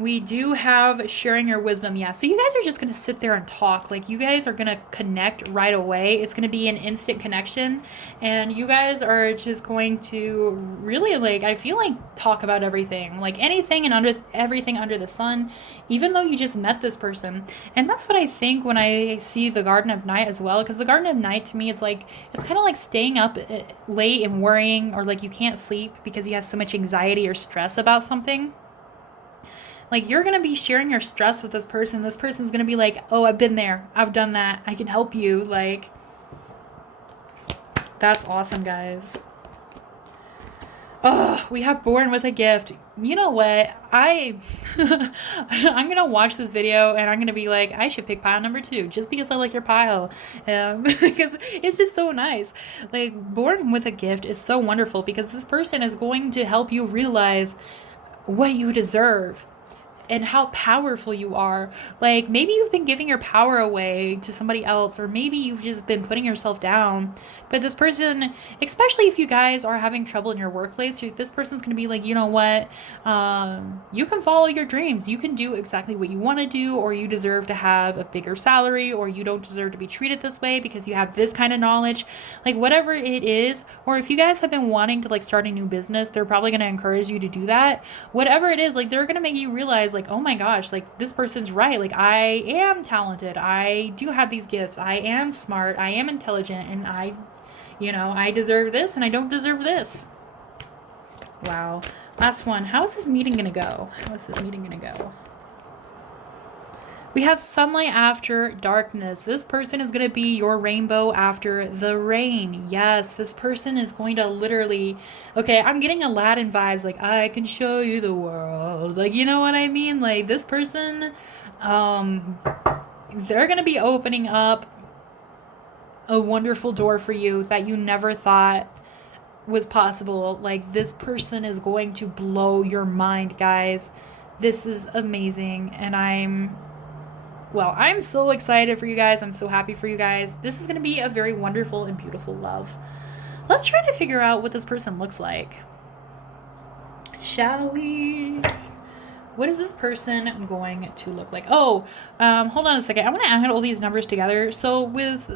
We do have sharing your wisdom. Yeah. So you guys are just going to sit there and talk. Like you guys are going to connect right away. It's going to be an instant connection. And you guys are just going to really like, I feel like talk about everything, like anything and everything under the sun, even though you just met this person. And that's what I think when I see the Garden of Night as well. Because the Garden of Night to me, it's like, it's kind of like staying up late and worrying, or like you can't sleep because you have so much anxiety or stress about something. Like, you're going to be sharing your stress with this person. This person's going to be like, oh, I've been there. I've done that. I can help you. Like, that's awesome, guys. Oh, we have Born with a Gift. You know what? I'm going to watch this video and I'm going to be like, I should pick pile number 2 just because I like your pile. Because it's just so nice. Like, Born with a Gift is so wonderful because this person is going to help you realize what you deserve and how powerful you are. Like, maybe you've been giving your power away to somebody else, or maybe you've just been putting yourself down. But this person, especially if you guys are having trouble in your workplace, this person's going to be like, you know what? You can follow your dreams. You can do exactly what you want to do, or you deserve to have a bigger salary, or you don't deserve to be treated this way because you have this kind of knowledge. Like, whatever it is, or if you guys have been wanting to like start a new business, they're probably going to encourage you to do that. Whatever it is, like, they're going to make you realize, like, oh my gosh, like, this person's right. Like, I am talented. I do have these gifts. I am smart. I am intelligent. And I deserve this and I don't deserve this. Wow. Last one. How is this meeting going to go? We have sunlight after darkness. This person is going to be your rainbow after the rain. Yes, this person is going to literally, okay, I'm getting Aladdin vibes, like, I can show you the world. Like, you know what I mean? Like, this person, they're going to be opening up a wonderful door for you that you never thought was possible. Like, this person is going to blow your mind, guys. This is amazing, and I'm so excited for you guys. I'm so happy for you guys. This is going to be a very wonderful and beautiful love. Let's try to figure out what this person looks like. Shall we? What is this person going to look like? Hold on a second. I want to add all these numbers together. So with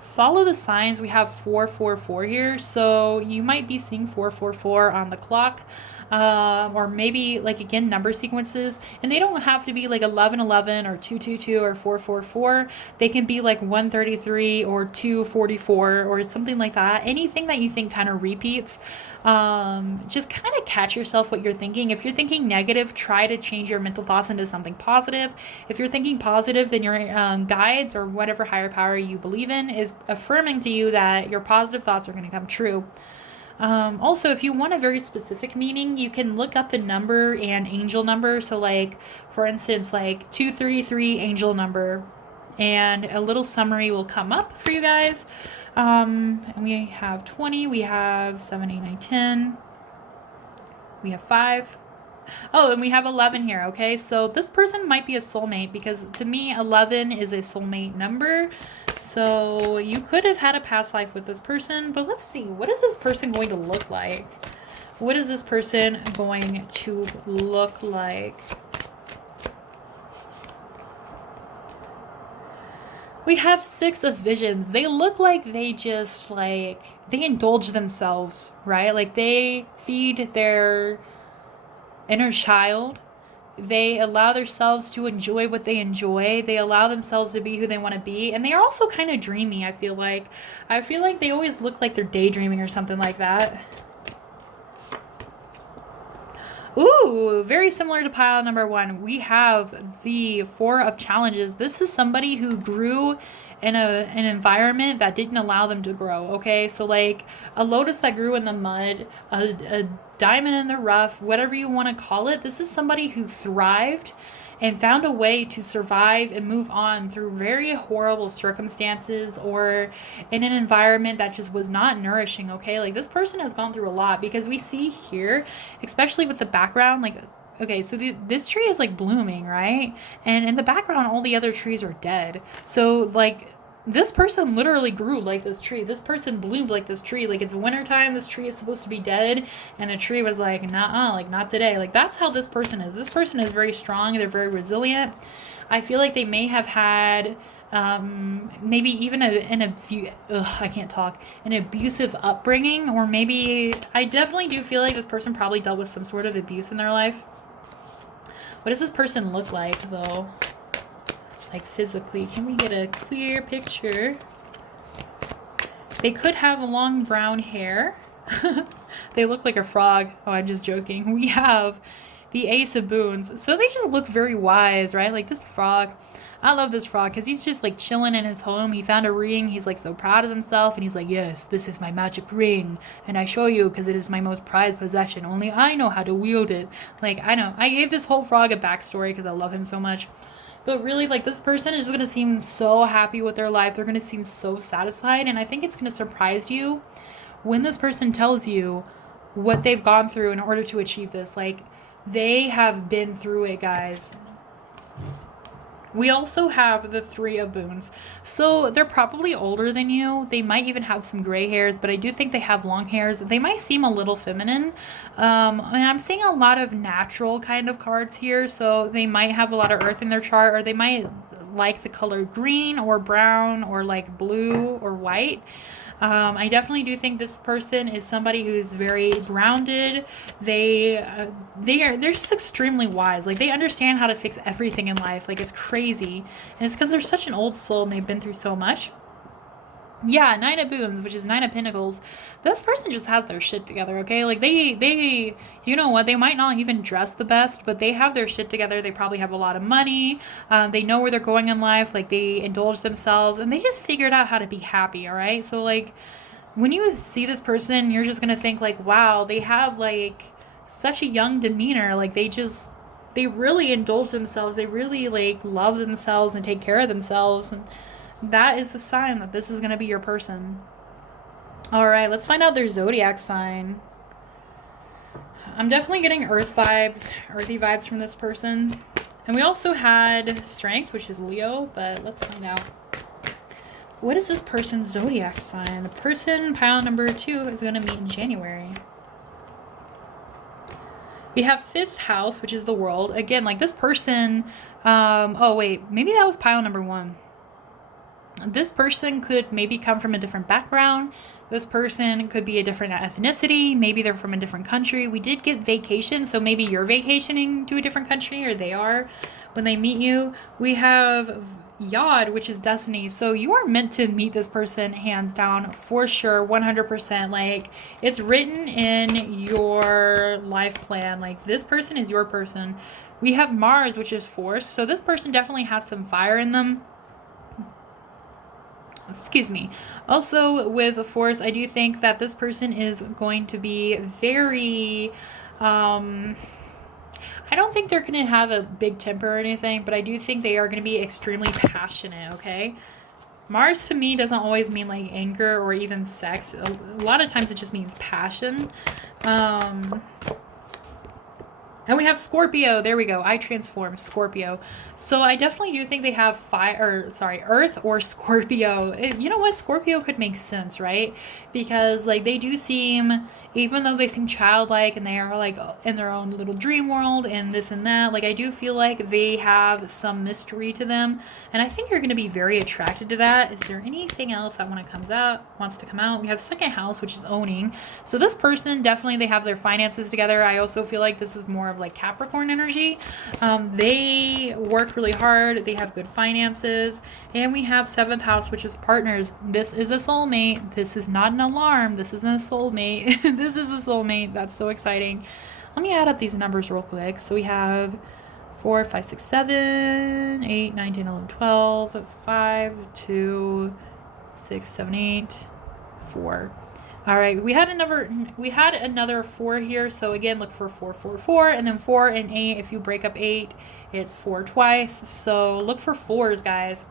follow the signs, we have 444 here. So you might be seeing 444 on the clock. Or maybe, like, again, number sequences, and they don't have to be like 1111 or 222 or 444. They can be like 133 or 244 or something like that. Anything that you think kind of repeats. Just kind of catch yourself what you're thinking. If you're thinking negative, try to change your mental thoughts into something positive. If you're thinking positive, then your guides or whatever higher power you believe in is affirming to you that your positive thoughts are going to come true. Also, if you want a very specific meaning, you can look up the number and angel number. So, like, for instance, like 233 angel number, and a little summary will come up for you guys. And we have 20, we have 7, 8, 9, 10, we have 5. Oh, and we have 11 here, okay? So this person might be a soulmate, because to me, 11 is a soulmate number. So you could have had a past life with this person, but let's see. What is this person going to look like? What is this person going to look like? We have 6 of visions. They look like they just, like, they indulge themselves, right? Like, they feed their inner child. They allow themselves to enjoy what they enjoy. They allow themselves to be who they want to be. And they are also kind of dreamy, I feel like. I feel like they always look like they're daydreaming or something like that. Ooh, very similar to pile number 1. We have the 4 of challenges. This is somebody who grew in an environment that didn't allow them to grow, okay? So, like, a lotus that grew in the mud, a diamond in the rough, whatever you want to call it. This is somebody who thrived and found a way to survive and move on through very horrible circumstances, or in an environment that just was not nourishing, okay? Like, this person has gone through a lot, because we see here, especially with the background, like, okay, so this tree is, like, blooming, right? And in the background, all the other trees are dead. So, like, this person literally grew like this tree. This person bloomed like this tree. Like, it's wintertime, this tree is supposed to be dead, and the tree was like, nah, like, not today. Like, that's how this person is. This person is very strong. They're very resilient. I feel like they may have had maybe even an abusive upbringing, or maybe, I definitely do feel like this person probably dealt with some sort of abuse in their life. What does this person look like, though? Like, physically, can we get a clear picture? They could have long brown hair. They look like a frog. Oh, I'm just joking. We have the Ace of Boons. So they just look very wise, right? Like, this frog. I love this frog, because he's just, like, chilling in his home. He found a ring. He's, like, so proud of himself. And he's like, yes, this is my magic ring. And I show you because it is my most prized possession. Only I know how to wield it. Like, I know. I gave this whole frog a backstory because I love him so much. But really, like, this person is going to seem so happy with their life. They're going to seem so satisfied. And I think it's going to surprise you when this person tells you what they've gone through in order to achieve this. Like, they have been through it, guys. We also have the 3 of Boons. So they're probably older than you. They might even have some gray hairs, but I do think they have long hairs. They might seem a little feminine. And I'm seeing a lot of natural kind of cards here. So they might have a lot of earth in their chart, or they might like the color green or brown or, like, blue or white. I definitely do think this person is somebody who's very grounded. They're just extremely wise. Like, they understand how to fix everything in life. Like, it's crazy. And it's because they're such an old soul and they've been through so much. Yeah, 9 of Boons, which is 9 of Pentacles. This person just has their shit together, okay? Like, they, you know what? They might not even dress the best, but they have their shit together. They probably have a lot of money. They know where they're going in life. Like, they indulge themselves, and they just figured out how to be happy, all right? So, like, when you see this person, you're just going to think, like, wow, they have, like, such a young demeanor. Like, they really indulge themselves. They really, like, love themselves and take care of themselves, and that is a sign that this is going to be your person. All right, let's find out their zodiac sign. I'm definitely getting earth vibes, earthy vibes from this person. And we also had strength, which is Leo, but let's find out. What is this person's zodiac sign? The person, pile number 2, is going to meet in January. We have 5th house, which is the world. Again, like this person, oh wait, maybe that was pile number 1. This person could maybe come from a different background. This person could be a different ethnicity. Maybe they're from a different country. We did get vacation, so maybe you're vacationing to a different country, or they are when they meet you. We have Yod, which is destiny. So you are meant to meet this person hands down for sure, 100%. Like it's written in your life plan. Like this person is your person. We have Mars, which is force. So this person definitely has some fire in them. Excuse me. Also with force, I do think that this person is going to be very, I don't think they're going to have a big temper or anything, but I do think they are going to be extremely passionate, okay? Mars to me doesn't always mean like anger or even sex. A lot of times it just means passion. And we have Scorpio. There we go. I transformed Scorpio. So I definitely do think they have Earth or Scorpio. You know what? Scorpio could make sense, right? Because like they do seem, even though they seem childlike and they are like in their own little dream world and this and that, like I do feel like they have some mystery to them. And I think you're going to be very attracted to that. Is there anything else that wants to come out? We have 2nd house, which is owning. So this person, definitely they have their finances together. I also feel like this is more of like Capricorn energy. They work really hard. They have good finances. And we have 7th house, which is partners. This is a soulmate. This is not an alarm. This isn't a soulmate. This is a soulmate. That's so exciting. Let me add up these numbers real quick. So we have 4, 5, 6, 7, 8, 9, 10, 11, 12, 5, 2, 6, 7, 8, 4. All right, we had another 4 here. So again, look for 4, 4, 4, and then 4 and 8. If you break up 8, it's 4 twice. So look for 4s, guys.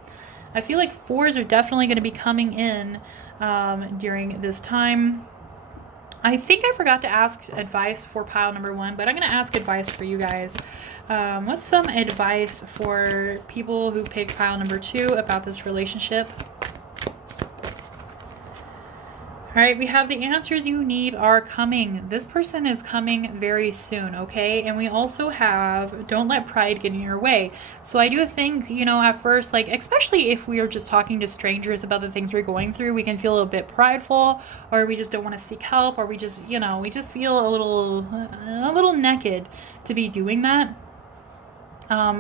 I feel like 4s are definitely going to be coming in during this time. I think I forgot to ask advice for pile number 1, but I'm going to ask advice for you guys. What's some advice for people who picked pile number 2 about this relationship? All right, we have the answers you need are coming. This person is coming very soon, okay? And we also have don't let pride get in your way. So I do think, you know, at first, like, especially if we are just talking to strangers about the things we're going through, we can feel a little bit prideful, or we just don't want to seek help, or we just, you know, we just feel a little naked to be doing that.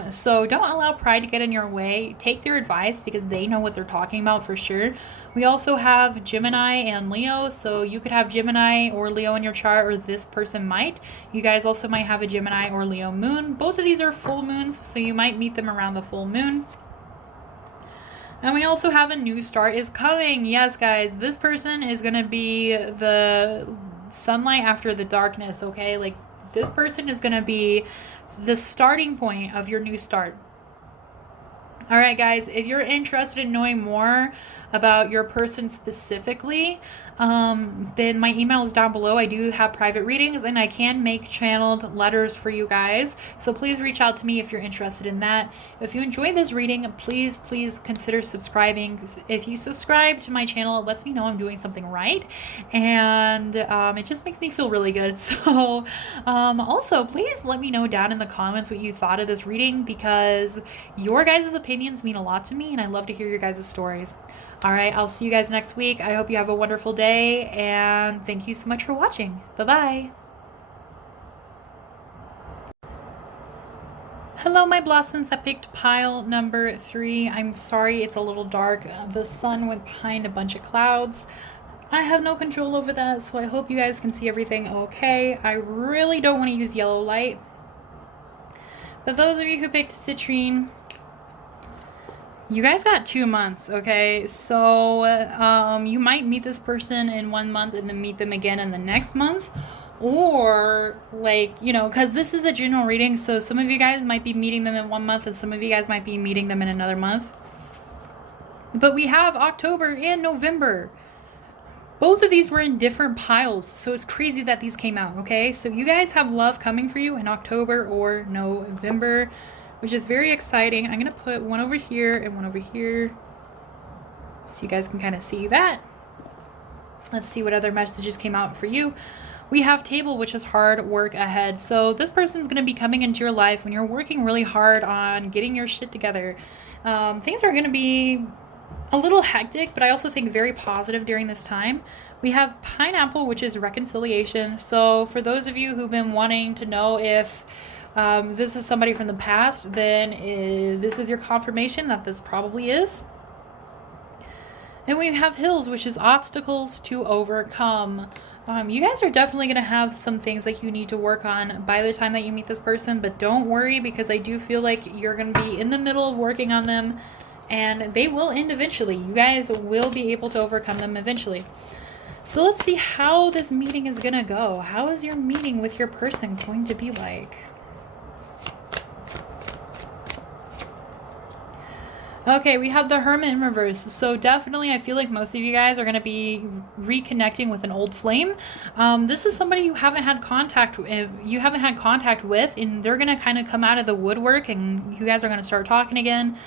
So don't allow pride to get in your way. Take their advice because they know what they're talking about for sure. We also have Gemini and Leo, so you could have Gemini or Leo in your chart, or this person might. You guys also might have a Gemini or Leo moon. Both of these are full moons, so you might meet them around the full moon. And we also have a new start is coming. Yes, guys, this person is going to be the sunlight after the darkness, okay? Like, this person is going to be the starting point of your new start. All right, guys, if you're interested in knowing more about your person specifically, then my email is down below. I do have private readings and I can make channeled letters for you guys. So please reach out to me if you're interested in that. If you enjoyed this reading, please consider subscribing. If you subscribe to my channel, it lets me know I'm doing something right. And it just makes me feel really good. So also, please let me know down in the comments what you thought of this reading, because your guys' opinions mean a lot to me and I love to hear your guys' stories. All right, I'll see you guys next week. I hope you have a wonderful day, and thank you so much for watching. Bye-bye. Hello, my blossoms that picked pile number 3. I'm sorry it's a little dark. The sun went behind a bunch of clouds. I have no control over that, so I hope you guys can see everything okay. I really don't want to use yellow light. But those of you who picked citrine, you guys got 2 months, okay? So you might meet this person in 1 month and then meet them again in the next month. Or, like, you know, because this is a general reading, so some of you guys might be meeting them in 1 month and some of you guys might be meeting them in another month. But we have October and November. Both of these were in different piles, so it's crazy that these came out, okay? So you guys have love coming for you in October or November, which is very exciting. I'm going to put one over here and one over here so you guys can kind of see that. Let's see what other messages came out for you. We have table, which is hard work ahead. So this person's going to be coming into your life when you're working really hard on getting your shit together. Things are going to be a little hectic, but I also think very positive during this time. We have pineapple, which is reconciliation. So for those of you who've been wanting to know if this is somebody from the past, then this is your confirmation that this probably is. And we have hills, which is obstacles to overcome. You guys are definitely going to have some things that you need to work on by the time that you meet this person, but don't worry, because I do feel like you're going to be in the middle of working on them, and they will end eventually. You guys will be able to overcome them eventually. So let's see how this meeting is going to go. How is your meeting with your person going to be like? Okay, we have the Hermit in reverse. So definitely I feel like most of you guys are going to be reconnecting with an old flame. This is somebody you haven't had contact with, and they're going to kind of come out of the woodwork, and you guys are going to start talking again.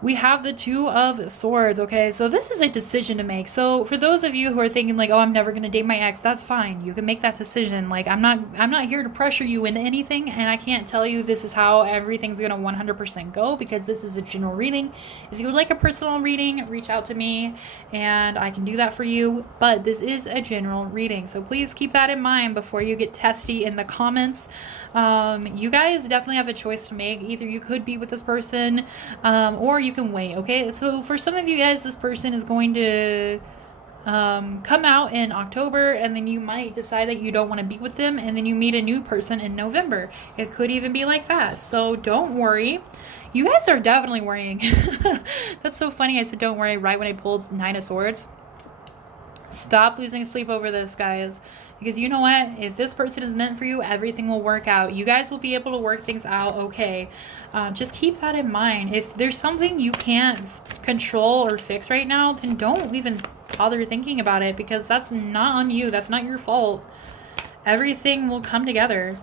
We have the Two of Swords, okay? So this is a decision to make. So for those of you who are thinking like, oh, I'm never going to date my ex, that's fine. You can make that decision. Like, I'm not here to pressure you into anything, and I can't tell you this is how everything's going to 100% go, because this is a general reading. If you would like a personal reading, reach out to me and I can do that for you. But this is a general reading, so please keep that in mind before you get testy in the comments. You guys definitely have a choice to make. Either you could be with this person, or you can wait, okay? So for some of you guys, this person is going to come out in October, and then you might decide that you don't want to be with them, and then you meet a new person in November. It could even be like that. So don't worry. You guys are definitely worrying. That's so funny. I said don't worry right when I pulled Nine of Swords. Stop losing sleep over this, guys. Because you know what? If this person is meant for you, everything will work out. You guys will be able to work things out okay. Just keep that in mind. If there's something you can't control or fix right now, then don't even bother thinking about it, because that's not on you. That's not your fault. Everything will come together.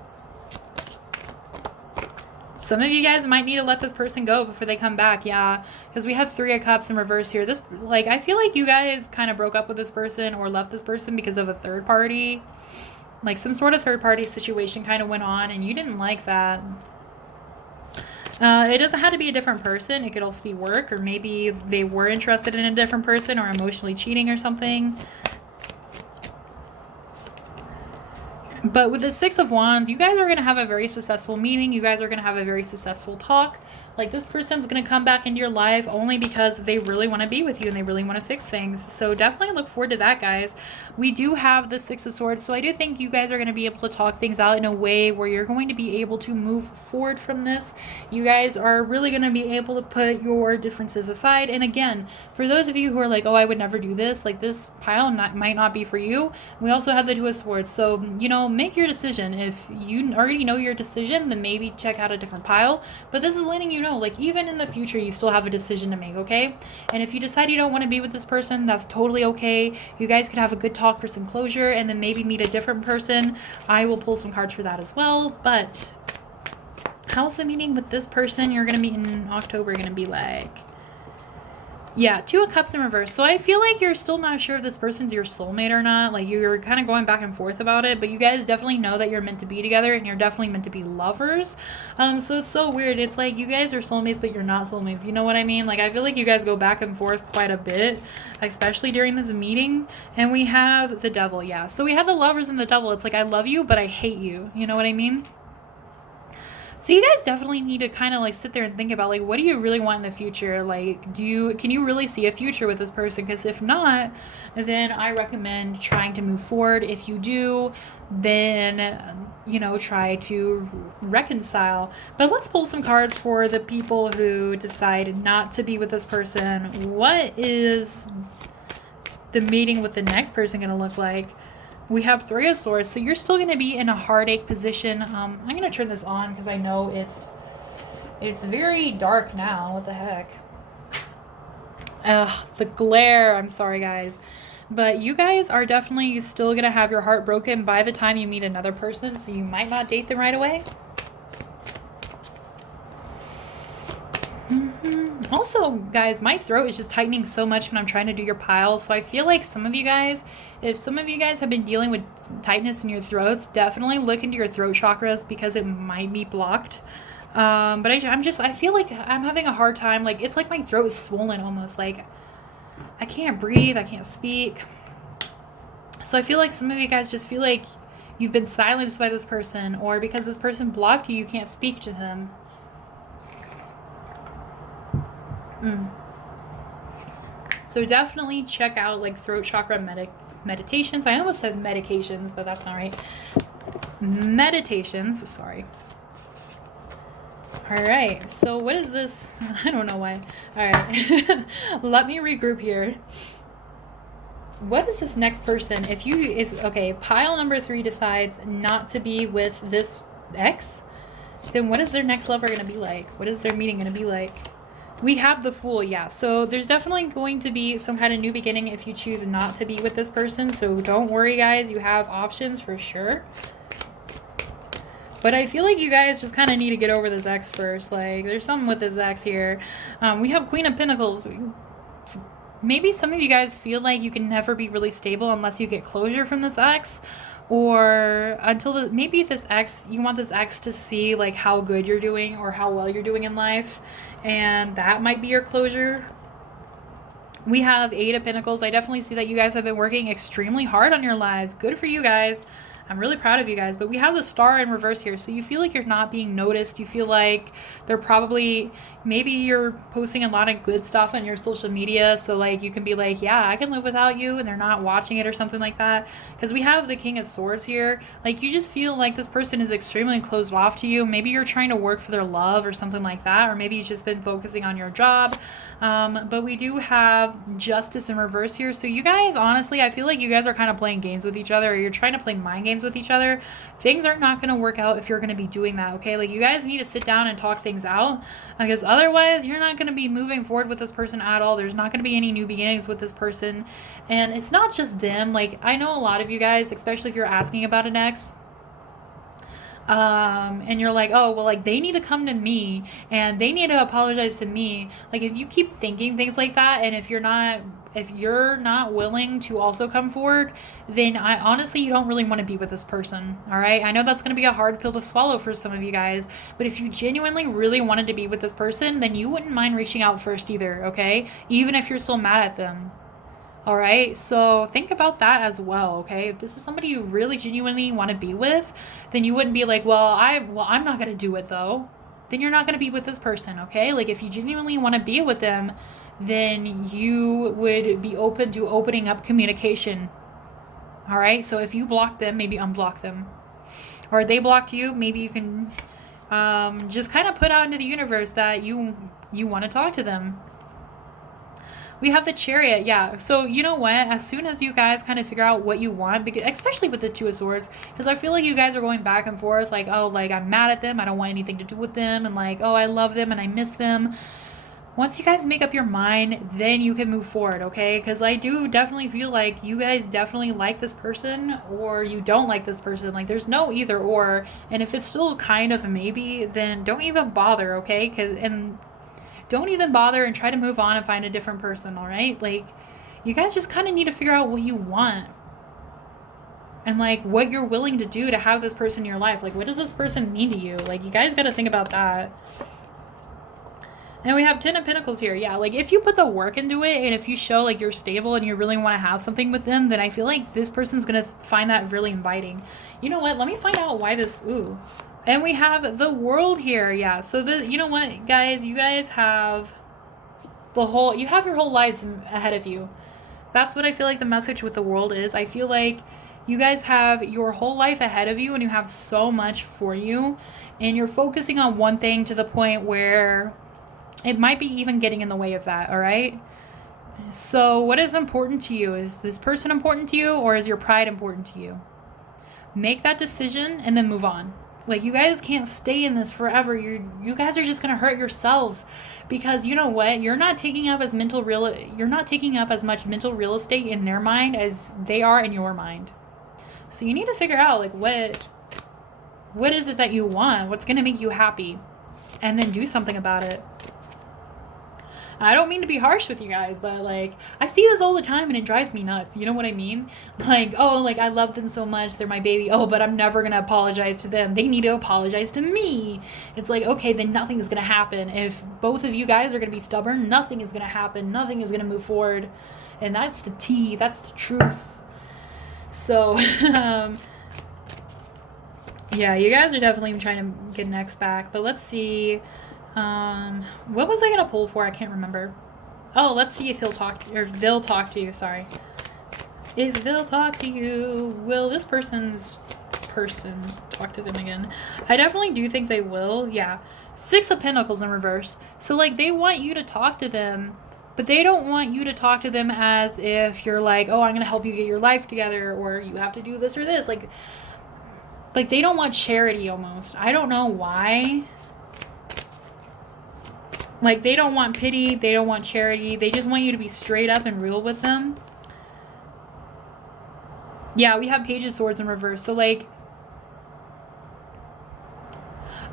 Some of you guys might need to let this person go before they come back. Yeah, because we have Three of Cups in reverse here. This, like, I feel like you guys kind of broke up with this person or left this person because of a third party. Like, some sort of third party situation kind of went on, and you didn't like that. It doesn't have to be a different person. It could also be work, or maybe they were interested in a different person or emotionally cheating or something. But with the Six of Wands, you guys are going to have a very successful meeting. You guys are going to have a very successful talk. Like, this person's going to come back into your life only because they really want to be with you and they really want to fix things. So definitely look forward to that, guys. We do have the Six of Swords. So I do think you guys are going to be able to talk things out in a way where you're going to be able to move forward from this. You guys are really going to be able to put your differences aside. And again, for those of you who are like, oh, I would never do this, like, this pile might not be for you. We also have the Two of Swords. So, you know, make your decision. If you already know your decision, then maybe check out a different pile. But this is letting you know, like, even in the future, you still have a decision to make, okay? And if you decide you don't want to be with this person, that's totally okay. You guys could have a good talk for some closure and then maybe meet a different person. I will pull some cards for that as well. But how's the meeting with this person you're going to meet in October going to be like? Yeah, Two of Cups in reverse. So I feel like you're still not sure if this person's your soulmate or not. Like, you're kind of going back and forth about it, but you guys definitely know that you're meant to be together and you're definitely meant to be lovers. So it's so weird. It's like you guys are soulmates, but you're not soulmates. You know what I mean? Like, I feel like you guys go back and forth quite a bit, especially during this meeting. And we have the Devil, yeah. So we have the Lovers and the Devil. It's like, I love you, but I hate you. You know what I mean? So you guys definitely need to kind of like sit there and think about, like, what do you really want in the future? Like, can you really see a future with this person? Because if not, then I recommend trying to move forward. If you do, then, you know, try to reconcile. But let's pull some cards for the people who decide not to be with this person. What is the meeting with the next person going to look like? We have Three of Swords, so you're still going to be in a heartache position. I'm going to turn this on because I know it's very dark now. What the heck? The glare. I'm sorry, guys. But you guys are definitely still going to have your heart broken by the time you meet another person, so you might not date them right away. Also, guys, my throat is just tightening so much when I'm trying to do your pile. So I feel like some of you guys, if some of you guys have been dealing with tightness in your throats, definitely look into your throat chakras because it might be blocked. But I feel like I'm having a hard time. Like, it's like my throat is swollen almost. Like, I can't breathe. I can't speak. So I feel like some of you guys just feel like you've been silenced by this person, or because this person blocked you, you can't speak to them. So definitely check out like throat chakra meditations. I almost said medications, but that's not right. Meditations, sorry. All right, so what is this? I don't know why. All right, let me regroup here. What is this next person? Okay, pile number 3 decides not to be with this ex, then what is their next lover going to be like? What is their meeting going to be like? We have the Fool, yeah. So there's definitely going to be some kind of new beginning if you choose not to be with this person. So don't worry, guys. You have options for sure. But I feel like you guys just kind of need to get over this ex first. Like, there's something with this ex here. We have Queen of Pentacles. Maybe some of you guys feel like you can never be really stable unless you get closure from this ex. Or until maybe this ex, you want this ex to see like how good you're doing or how well you're doing in life. And that might be your closure. We have 8 of Pentacles. I definitely see that you guys have been working extremely hard on your lives. Good for you guys. I'm really proud of you guys. But we have the Star in reverse here. So you feel like you're not being noticed. You feel like they're probably, maybe you're posting a lot of good stuff on your social media. So like you can be like, yeah, I can live without you. And they're not watching it or something like that. Because we have the King of Swords here. Like you just feel like this person is extremely closed off to you. Maybe you're trying to work for their love or something like that. Or maybe you've just been focusing on your job. But we do have Justice in reverse here. So you guys, honestly, I feel like you guys are kind of playing games with each other, or you're trying to play mind games with each other. Things are not going to work out if you're going to be doing that, okay? Like, you guys need to sit down and talk things out, because otherwise you're not going to be moving forward with this person at all. There's not going to be any new beginnings with this person. And it's not just them. Like, I know a lot of you guys, especially if you're asking about an ex, and you're like, oh, well, like, they need to come to me and they need to apologize to me. Like, if you keep thinking things like that, and if you're not willing to also come forward, then honestly, you don't really want to be with this person. All right. I know that's going to be a hard pill to swallow for some of you guys, but if you genuinely really wanted to be with this person, then you wouldn't mind reaching out first either. Okay. Even if you're still mad at them. All right, so think about that as well, okay? If this is somebody you really genuinely want to be with, then you wouldn't be like, well, I'm not going to do it though. Then you're not going to be with this person, okay? Like, if you genuinely want to be with them, then you would be open to opening up communication. All right, so if you block them, maybe unblock them. Or they blocked you, maybe you can just kind of put out into the universe that you want to talk to them. We have the Chariot, yeah. So you know what? As soon as you guys kind of figure out what you want, because, especially with the Two of Swords, because I feel like you guys are going back and forth, like, oh, like, I'm mad at them, I don't want anything to do with them, and like, oh, I love them and I miss them. Once you guys make up your mind, then you can move forward, okay? Because I do definitely feel like you guys definitely like this person, or you don't like this person. Like, there's no either or, and if it's still kind of a maybe, then don't even bother, okay? Don't even bother and try to move on and find a different person, all right? Like, you guys just kind of need to figure out what you want. And, like, what you're willing to do to have this person in your life. Like, what does this person mean to you? Like, you guys got to think about that. And we have 10 of Pentacles here. Yeah, like, if you put the work into it, and if you show, like, you're stable and you really want to have something with them, then I feel like this person's going to find that really inviting. You know what? Let me find out why this... Ooh. And we have the World here, yeah. So, you know what, guys? You guys have you have your whole lives ahead of you. That's what I feel like the message with the World is. I feel like you guys have your whole life ahead of you, and you have so much for you. And you're focusing on one thing to the point where it might be even getting in the way of that, all right? So, what is important to you? Is this person important to you, or is your pride important to you? Make that decision and then move on. Like, you guys can't stay in this forever. You guys are just gonna hurt yourselves, because you know what? You're not taking up as much mental real estate in their mind as they are in your mind. So you need to figure out, like, what is it that you want? What's gonna make you happy? And then do something about it. I don't mean to be harsh with you guys, but, like, I see this all the time and it drives me nuts. You know what I mean? Like, oh, like, I love them so much. They're my baby. Oh, but I'm never going to apologize to them. They need to apologize to me. It's like, okay, then nothing is going to happen. If both of you guys are going to be stubborn, nothing is going to happen. Nothing is going to move forward. And that's the tea. That's the truth. So, yeah, you guys are definitely trying to get an ex back. But let's see. What was I gonna pull for? I can't remember. Oh, let's see if they'll talk to you, sorry. If they'll talk to you, will this person talk to them again? I definitely do think they will, yeah. 6 of Pentacles in reverse. So, like, they want you to talk to them, but they don't want you to talk to them as if you're like, oh, I'm gonna help you get your life together, or you have to do this or this. Like they don't want charity almost. I don't know why. Like, they don't want pity, they don't want charity, they just want you to be straight up and real with them. Yeah, we have Page of Swords in reverse. So, like,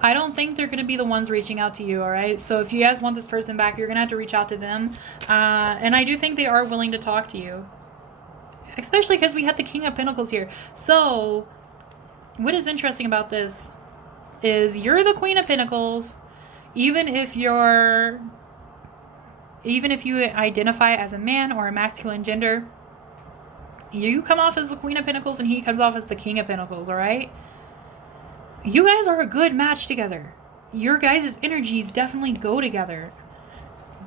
I don't think they're going to be the ones reaching out to you, all right? So if you guys want this person back, you're going to have to reach out to them. And I do think they are willing to talk to you. Especially because we have the King of Pentacles here. So, what is interesting about this is you're the Queen of Pentacles. Even if you identify as a man or a masculine gender, you come off as the Queen of Pentacles and he comes off as the King of Pentacles, all right? You guys are a good match together. Your guys' energies definitely go together.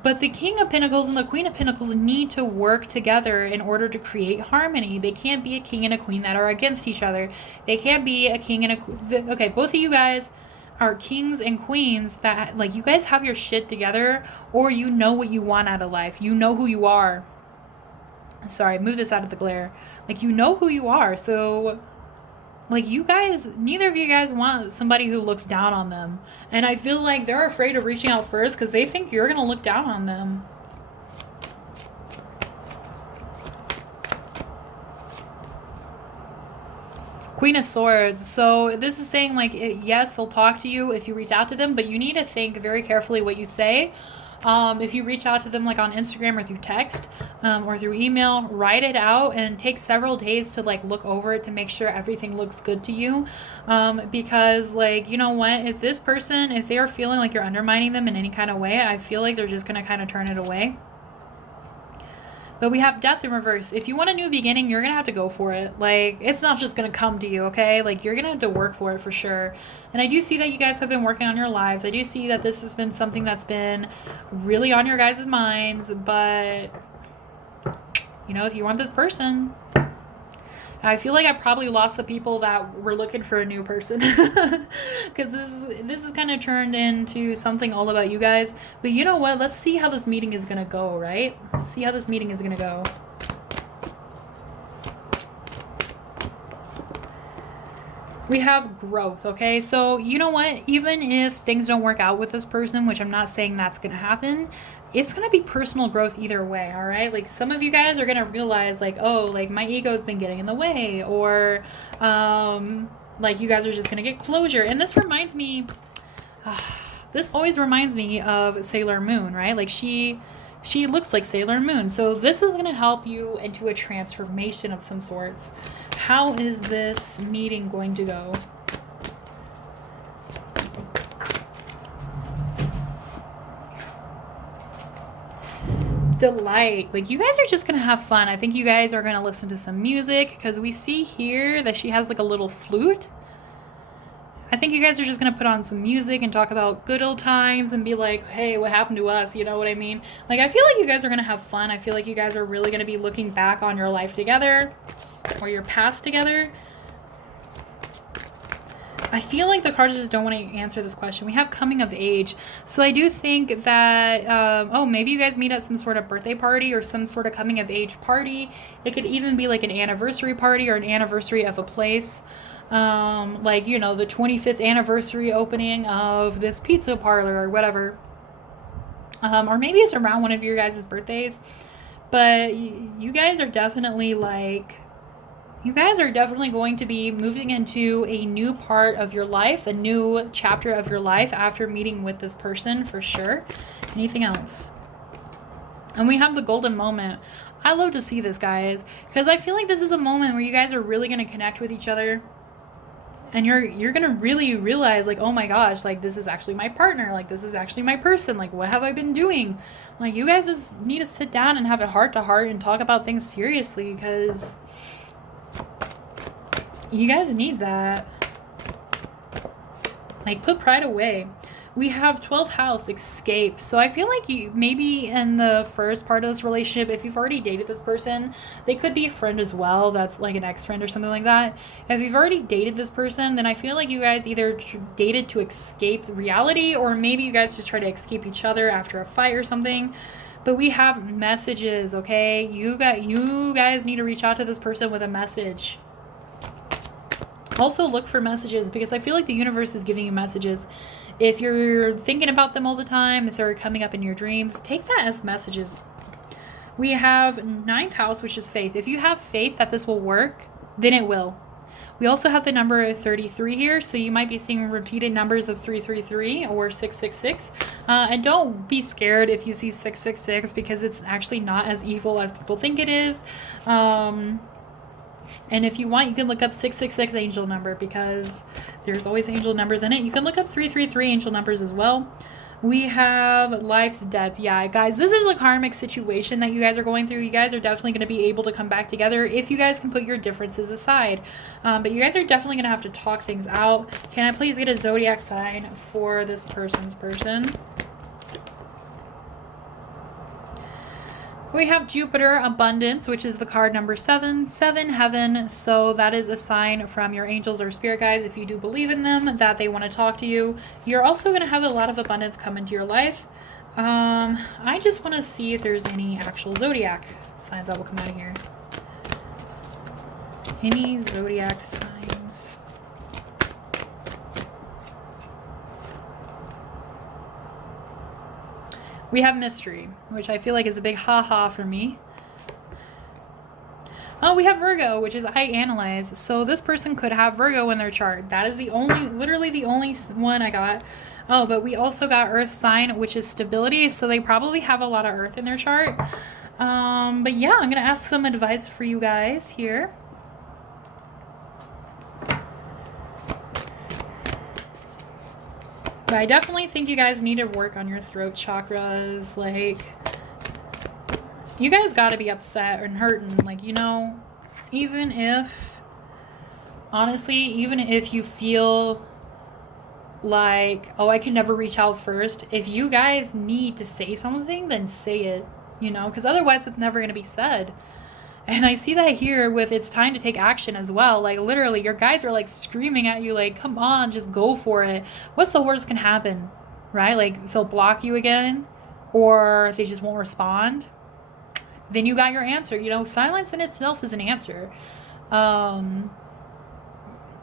But the King of Pentacles and the Queen of Pentacles need to work together in order to create harmony. They can't be a king and a queen that are against each other. They can't be a king and a... Okay, both of you guys are kings and queens that, like, you guys have your shit together, or you know what you want out of life. You know who you are. Sorry, move this out of the glare. Like, you know who you are. So, like, you guys, neither of you guys want somebody who looks down on them. And I feel like they're afraid of reaching out first because they think you're going to look down on them. Queen of Swords. So this is saying, like, yes, they'll talk to you if you reach out to them, but you need to think very carefully what you say. If you reach out to them, like, on Instagram or through text or through email, write it out and take several days to, like, look over it to make sure everything looks good to you. Because, like, you know what? If this person, if they are feeling like you're undermining them in any kind of way, I feel like they're just going to kind of turn it away. But we have Death in reverse. If you want a new beginning, you're going to have to go for it. Like, it's not just going to come to you, okay? Like, you're going to have to work for it for sure. And I do see that you guys have been working on your lives. I do see that this has been something that's been really on your guys' minds. But, you know, if you want this person... I feel like I probably lost the people that were looking for a new person because this is kind of turned into something all about you guys. But you know what? Let's see how this meeting is going to go, right? Let's see how this meeting is going to go. We have growth, okay? So, you know what? Even if things don't work out with this person, which I'm not saying that's going to happen, it's going to be personal growth either way, all right? Like, some of you guys are going to realize, like, oh, like, my ego's been getting in the way, or, like, you guys are just going to get closure. And this reminds me, this always reminds me of Sailor Moon, right? Like, she looks like Sailor Moon. So this is going to help you into a transformation of some sorts. How is this meeting going to go? Delight. Like, you guys are just gonna have fun. I think you guys are gonna listen to some music because we see here that she has like a little flute. I think you guys are just gonna put on some music and talk about good old times and be like, hey, what happened to us? You know what I mean? Like, I feel like you guys are gonna have fun. I feel like you guys are really gonna be looking back on your life together or your past together. I feel like the cards just don't want to answer this question. We have coming of age. So I do think that, maybe you guys meet at some sort of birthday party or some sort of coming of age party. It could even be like an anniversary party or an anniversary of a place. Like, you know, the 25th anniversary opening of this pizza parlor or whatever. Or maybe it's around one of your guys' birthdays. But you guys are definitely like, you guys are definitely going to be moving into a new part of your life, a new chapter of your life after meeting with this person for sure. Anything else? And we have the golden moment. I love to see this, guys, because I feel like this is a moment where you guys are really going to connect with each other. And you're going to really realize, like, oh my gosh, like, this is actually my partner. Like, this is actually my person. Like, what have I been doing? Like, you guys just need to sit down and have a heart-to-heart and talk about things seriously, because you guys need that. Like, put pride away. We have 12th house, escape. So I feel like you maybe in the first part of this relationship, if you've already dated this person, they could be a friend as well. That's like an ex-friend or something like that. If you've already dated this person, then I feel like you guys either dated to escape reality, or maybe you guys just try to escape each other after a fight or something. But we have messages, okay? You guys need to reach out to this person with a message. Also look for messages, because I feel like the universe is giving you messages. If you're thinking about them all the time, if they're coming up in your dreams, take that as messages. We have 9th house, which is faith. If you have faith that this will work, then it will. We also have the number 33 here, so you might be seeing repeated numbers of 333 or 666. And don't be scared if you see 666, because it's actually not as evil as people think it is. And if you want, you can look up 666 angel number, because there's always angel numbers in it. You can look up 333 angel numbers as well. We have life's debts. Yeah, guys, this is a karmic situation that you guys are going through. You guys are definitely going to be able to come back together if you guys can put your differences aside. But you guys are definitely going to have to talk things out. Can I please get a zodiac sign for this person's person? We have Jupiter, abundance, which is the card number 7, heaven. So that is a sign from your angels or spirit guides, if you do believe in them, that they want to talk to you. You're also going to have a lot of abundance come into your life. I just want to see if there's any actual zodiac signs that will come out of here. Any zodiac signs? We have mystery, which I feel like is a big ha-ha for me. Oh, we have Virgo, which is I analyze. So this person could have Virgo in their chart. That is the only, literally the only one I got. Oh, but we also got Earth sign, which is stability. So they probably have a lot of Earth in their chart. But yeah, I'm going to ask some advice for you guys here. But I definitely think you guys need to work on your throat chakras. Like, you guys got to be upset and hurting. Like, you know, even if, honestly, even if you feel like, oh, I can never reach out first. If you guys need to say something, then say it, you know, because otherwise it's never going to be said. And I see that here with it's time to take action as well. Like, literally, your guides are, like, screaming at you, like, come on, just go for it. What's the worst can happen, right? Like, they'll block you again, or they just won't respond. Then you got your answer. You know, silence in itself is an answer.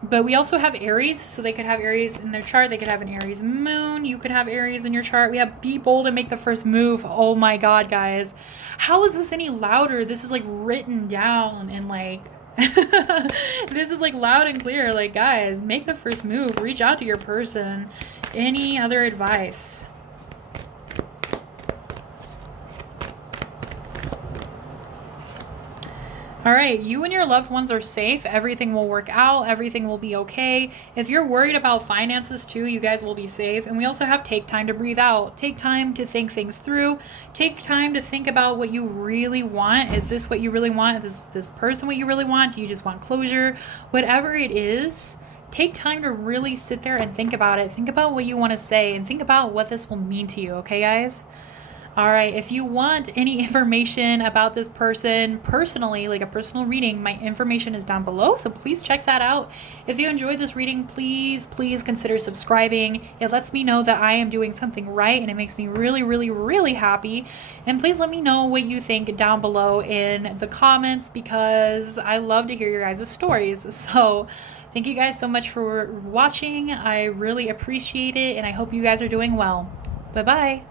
But we also have Aries, so they could have Aries in their chart. They could have an Aries moon. You could have Aries in your chart. We have be bold and make the first move. Oh my God, guys. How is this any louder? This is like written down and like, this is like loud and clear. Like, guys, make the first move. Reach out to your person. Any other advice? All right, you and your loved ones are safe. Everything will work out. Everything will be okay. If you're worried about finances too, you guys will be safe. And we also have take time to breathe out. Take time to think things through. Take time to think about what you really want. Is this what you really want? Is this person what you really want? Do you just want closure? Whatever it is, take time to really sit there and think about it. Think about what you want to say and think about what this will mean to you. Okay, guys? All right, if you want any information about this person personally, like a personal reading, my information is down below, so please check that out. If you enjoyed this reading, please consider subscribing. It lets me know that I am doing something right, and it makes me really happy. And please let me know what you think down below in the comments, because I love to hear your guys' stories. So Thank you guys so much for watching. I really appreciate it, and I hope you guys are doing well. Bye bye.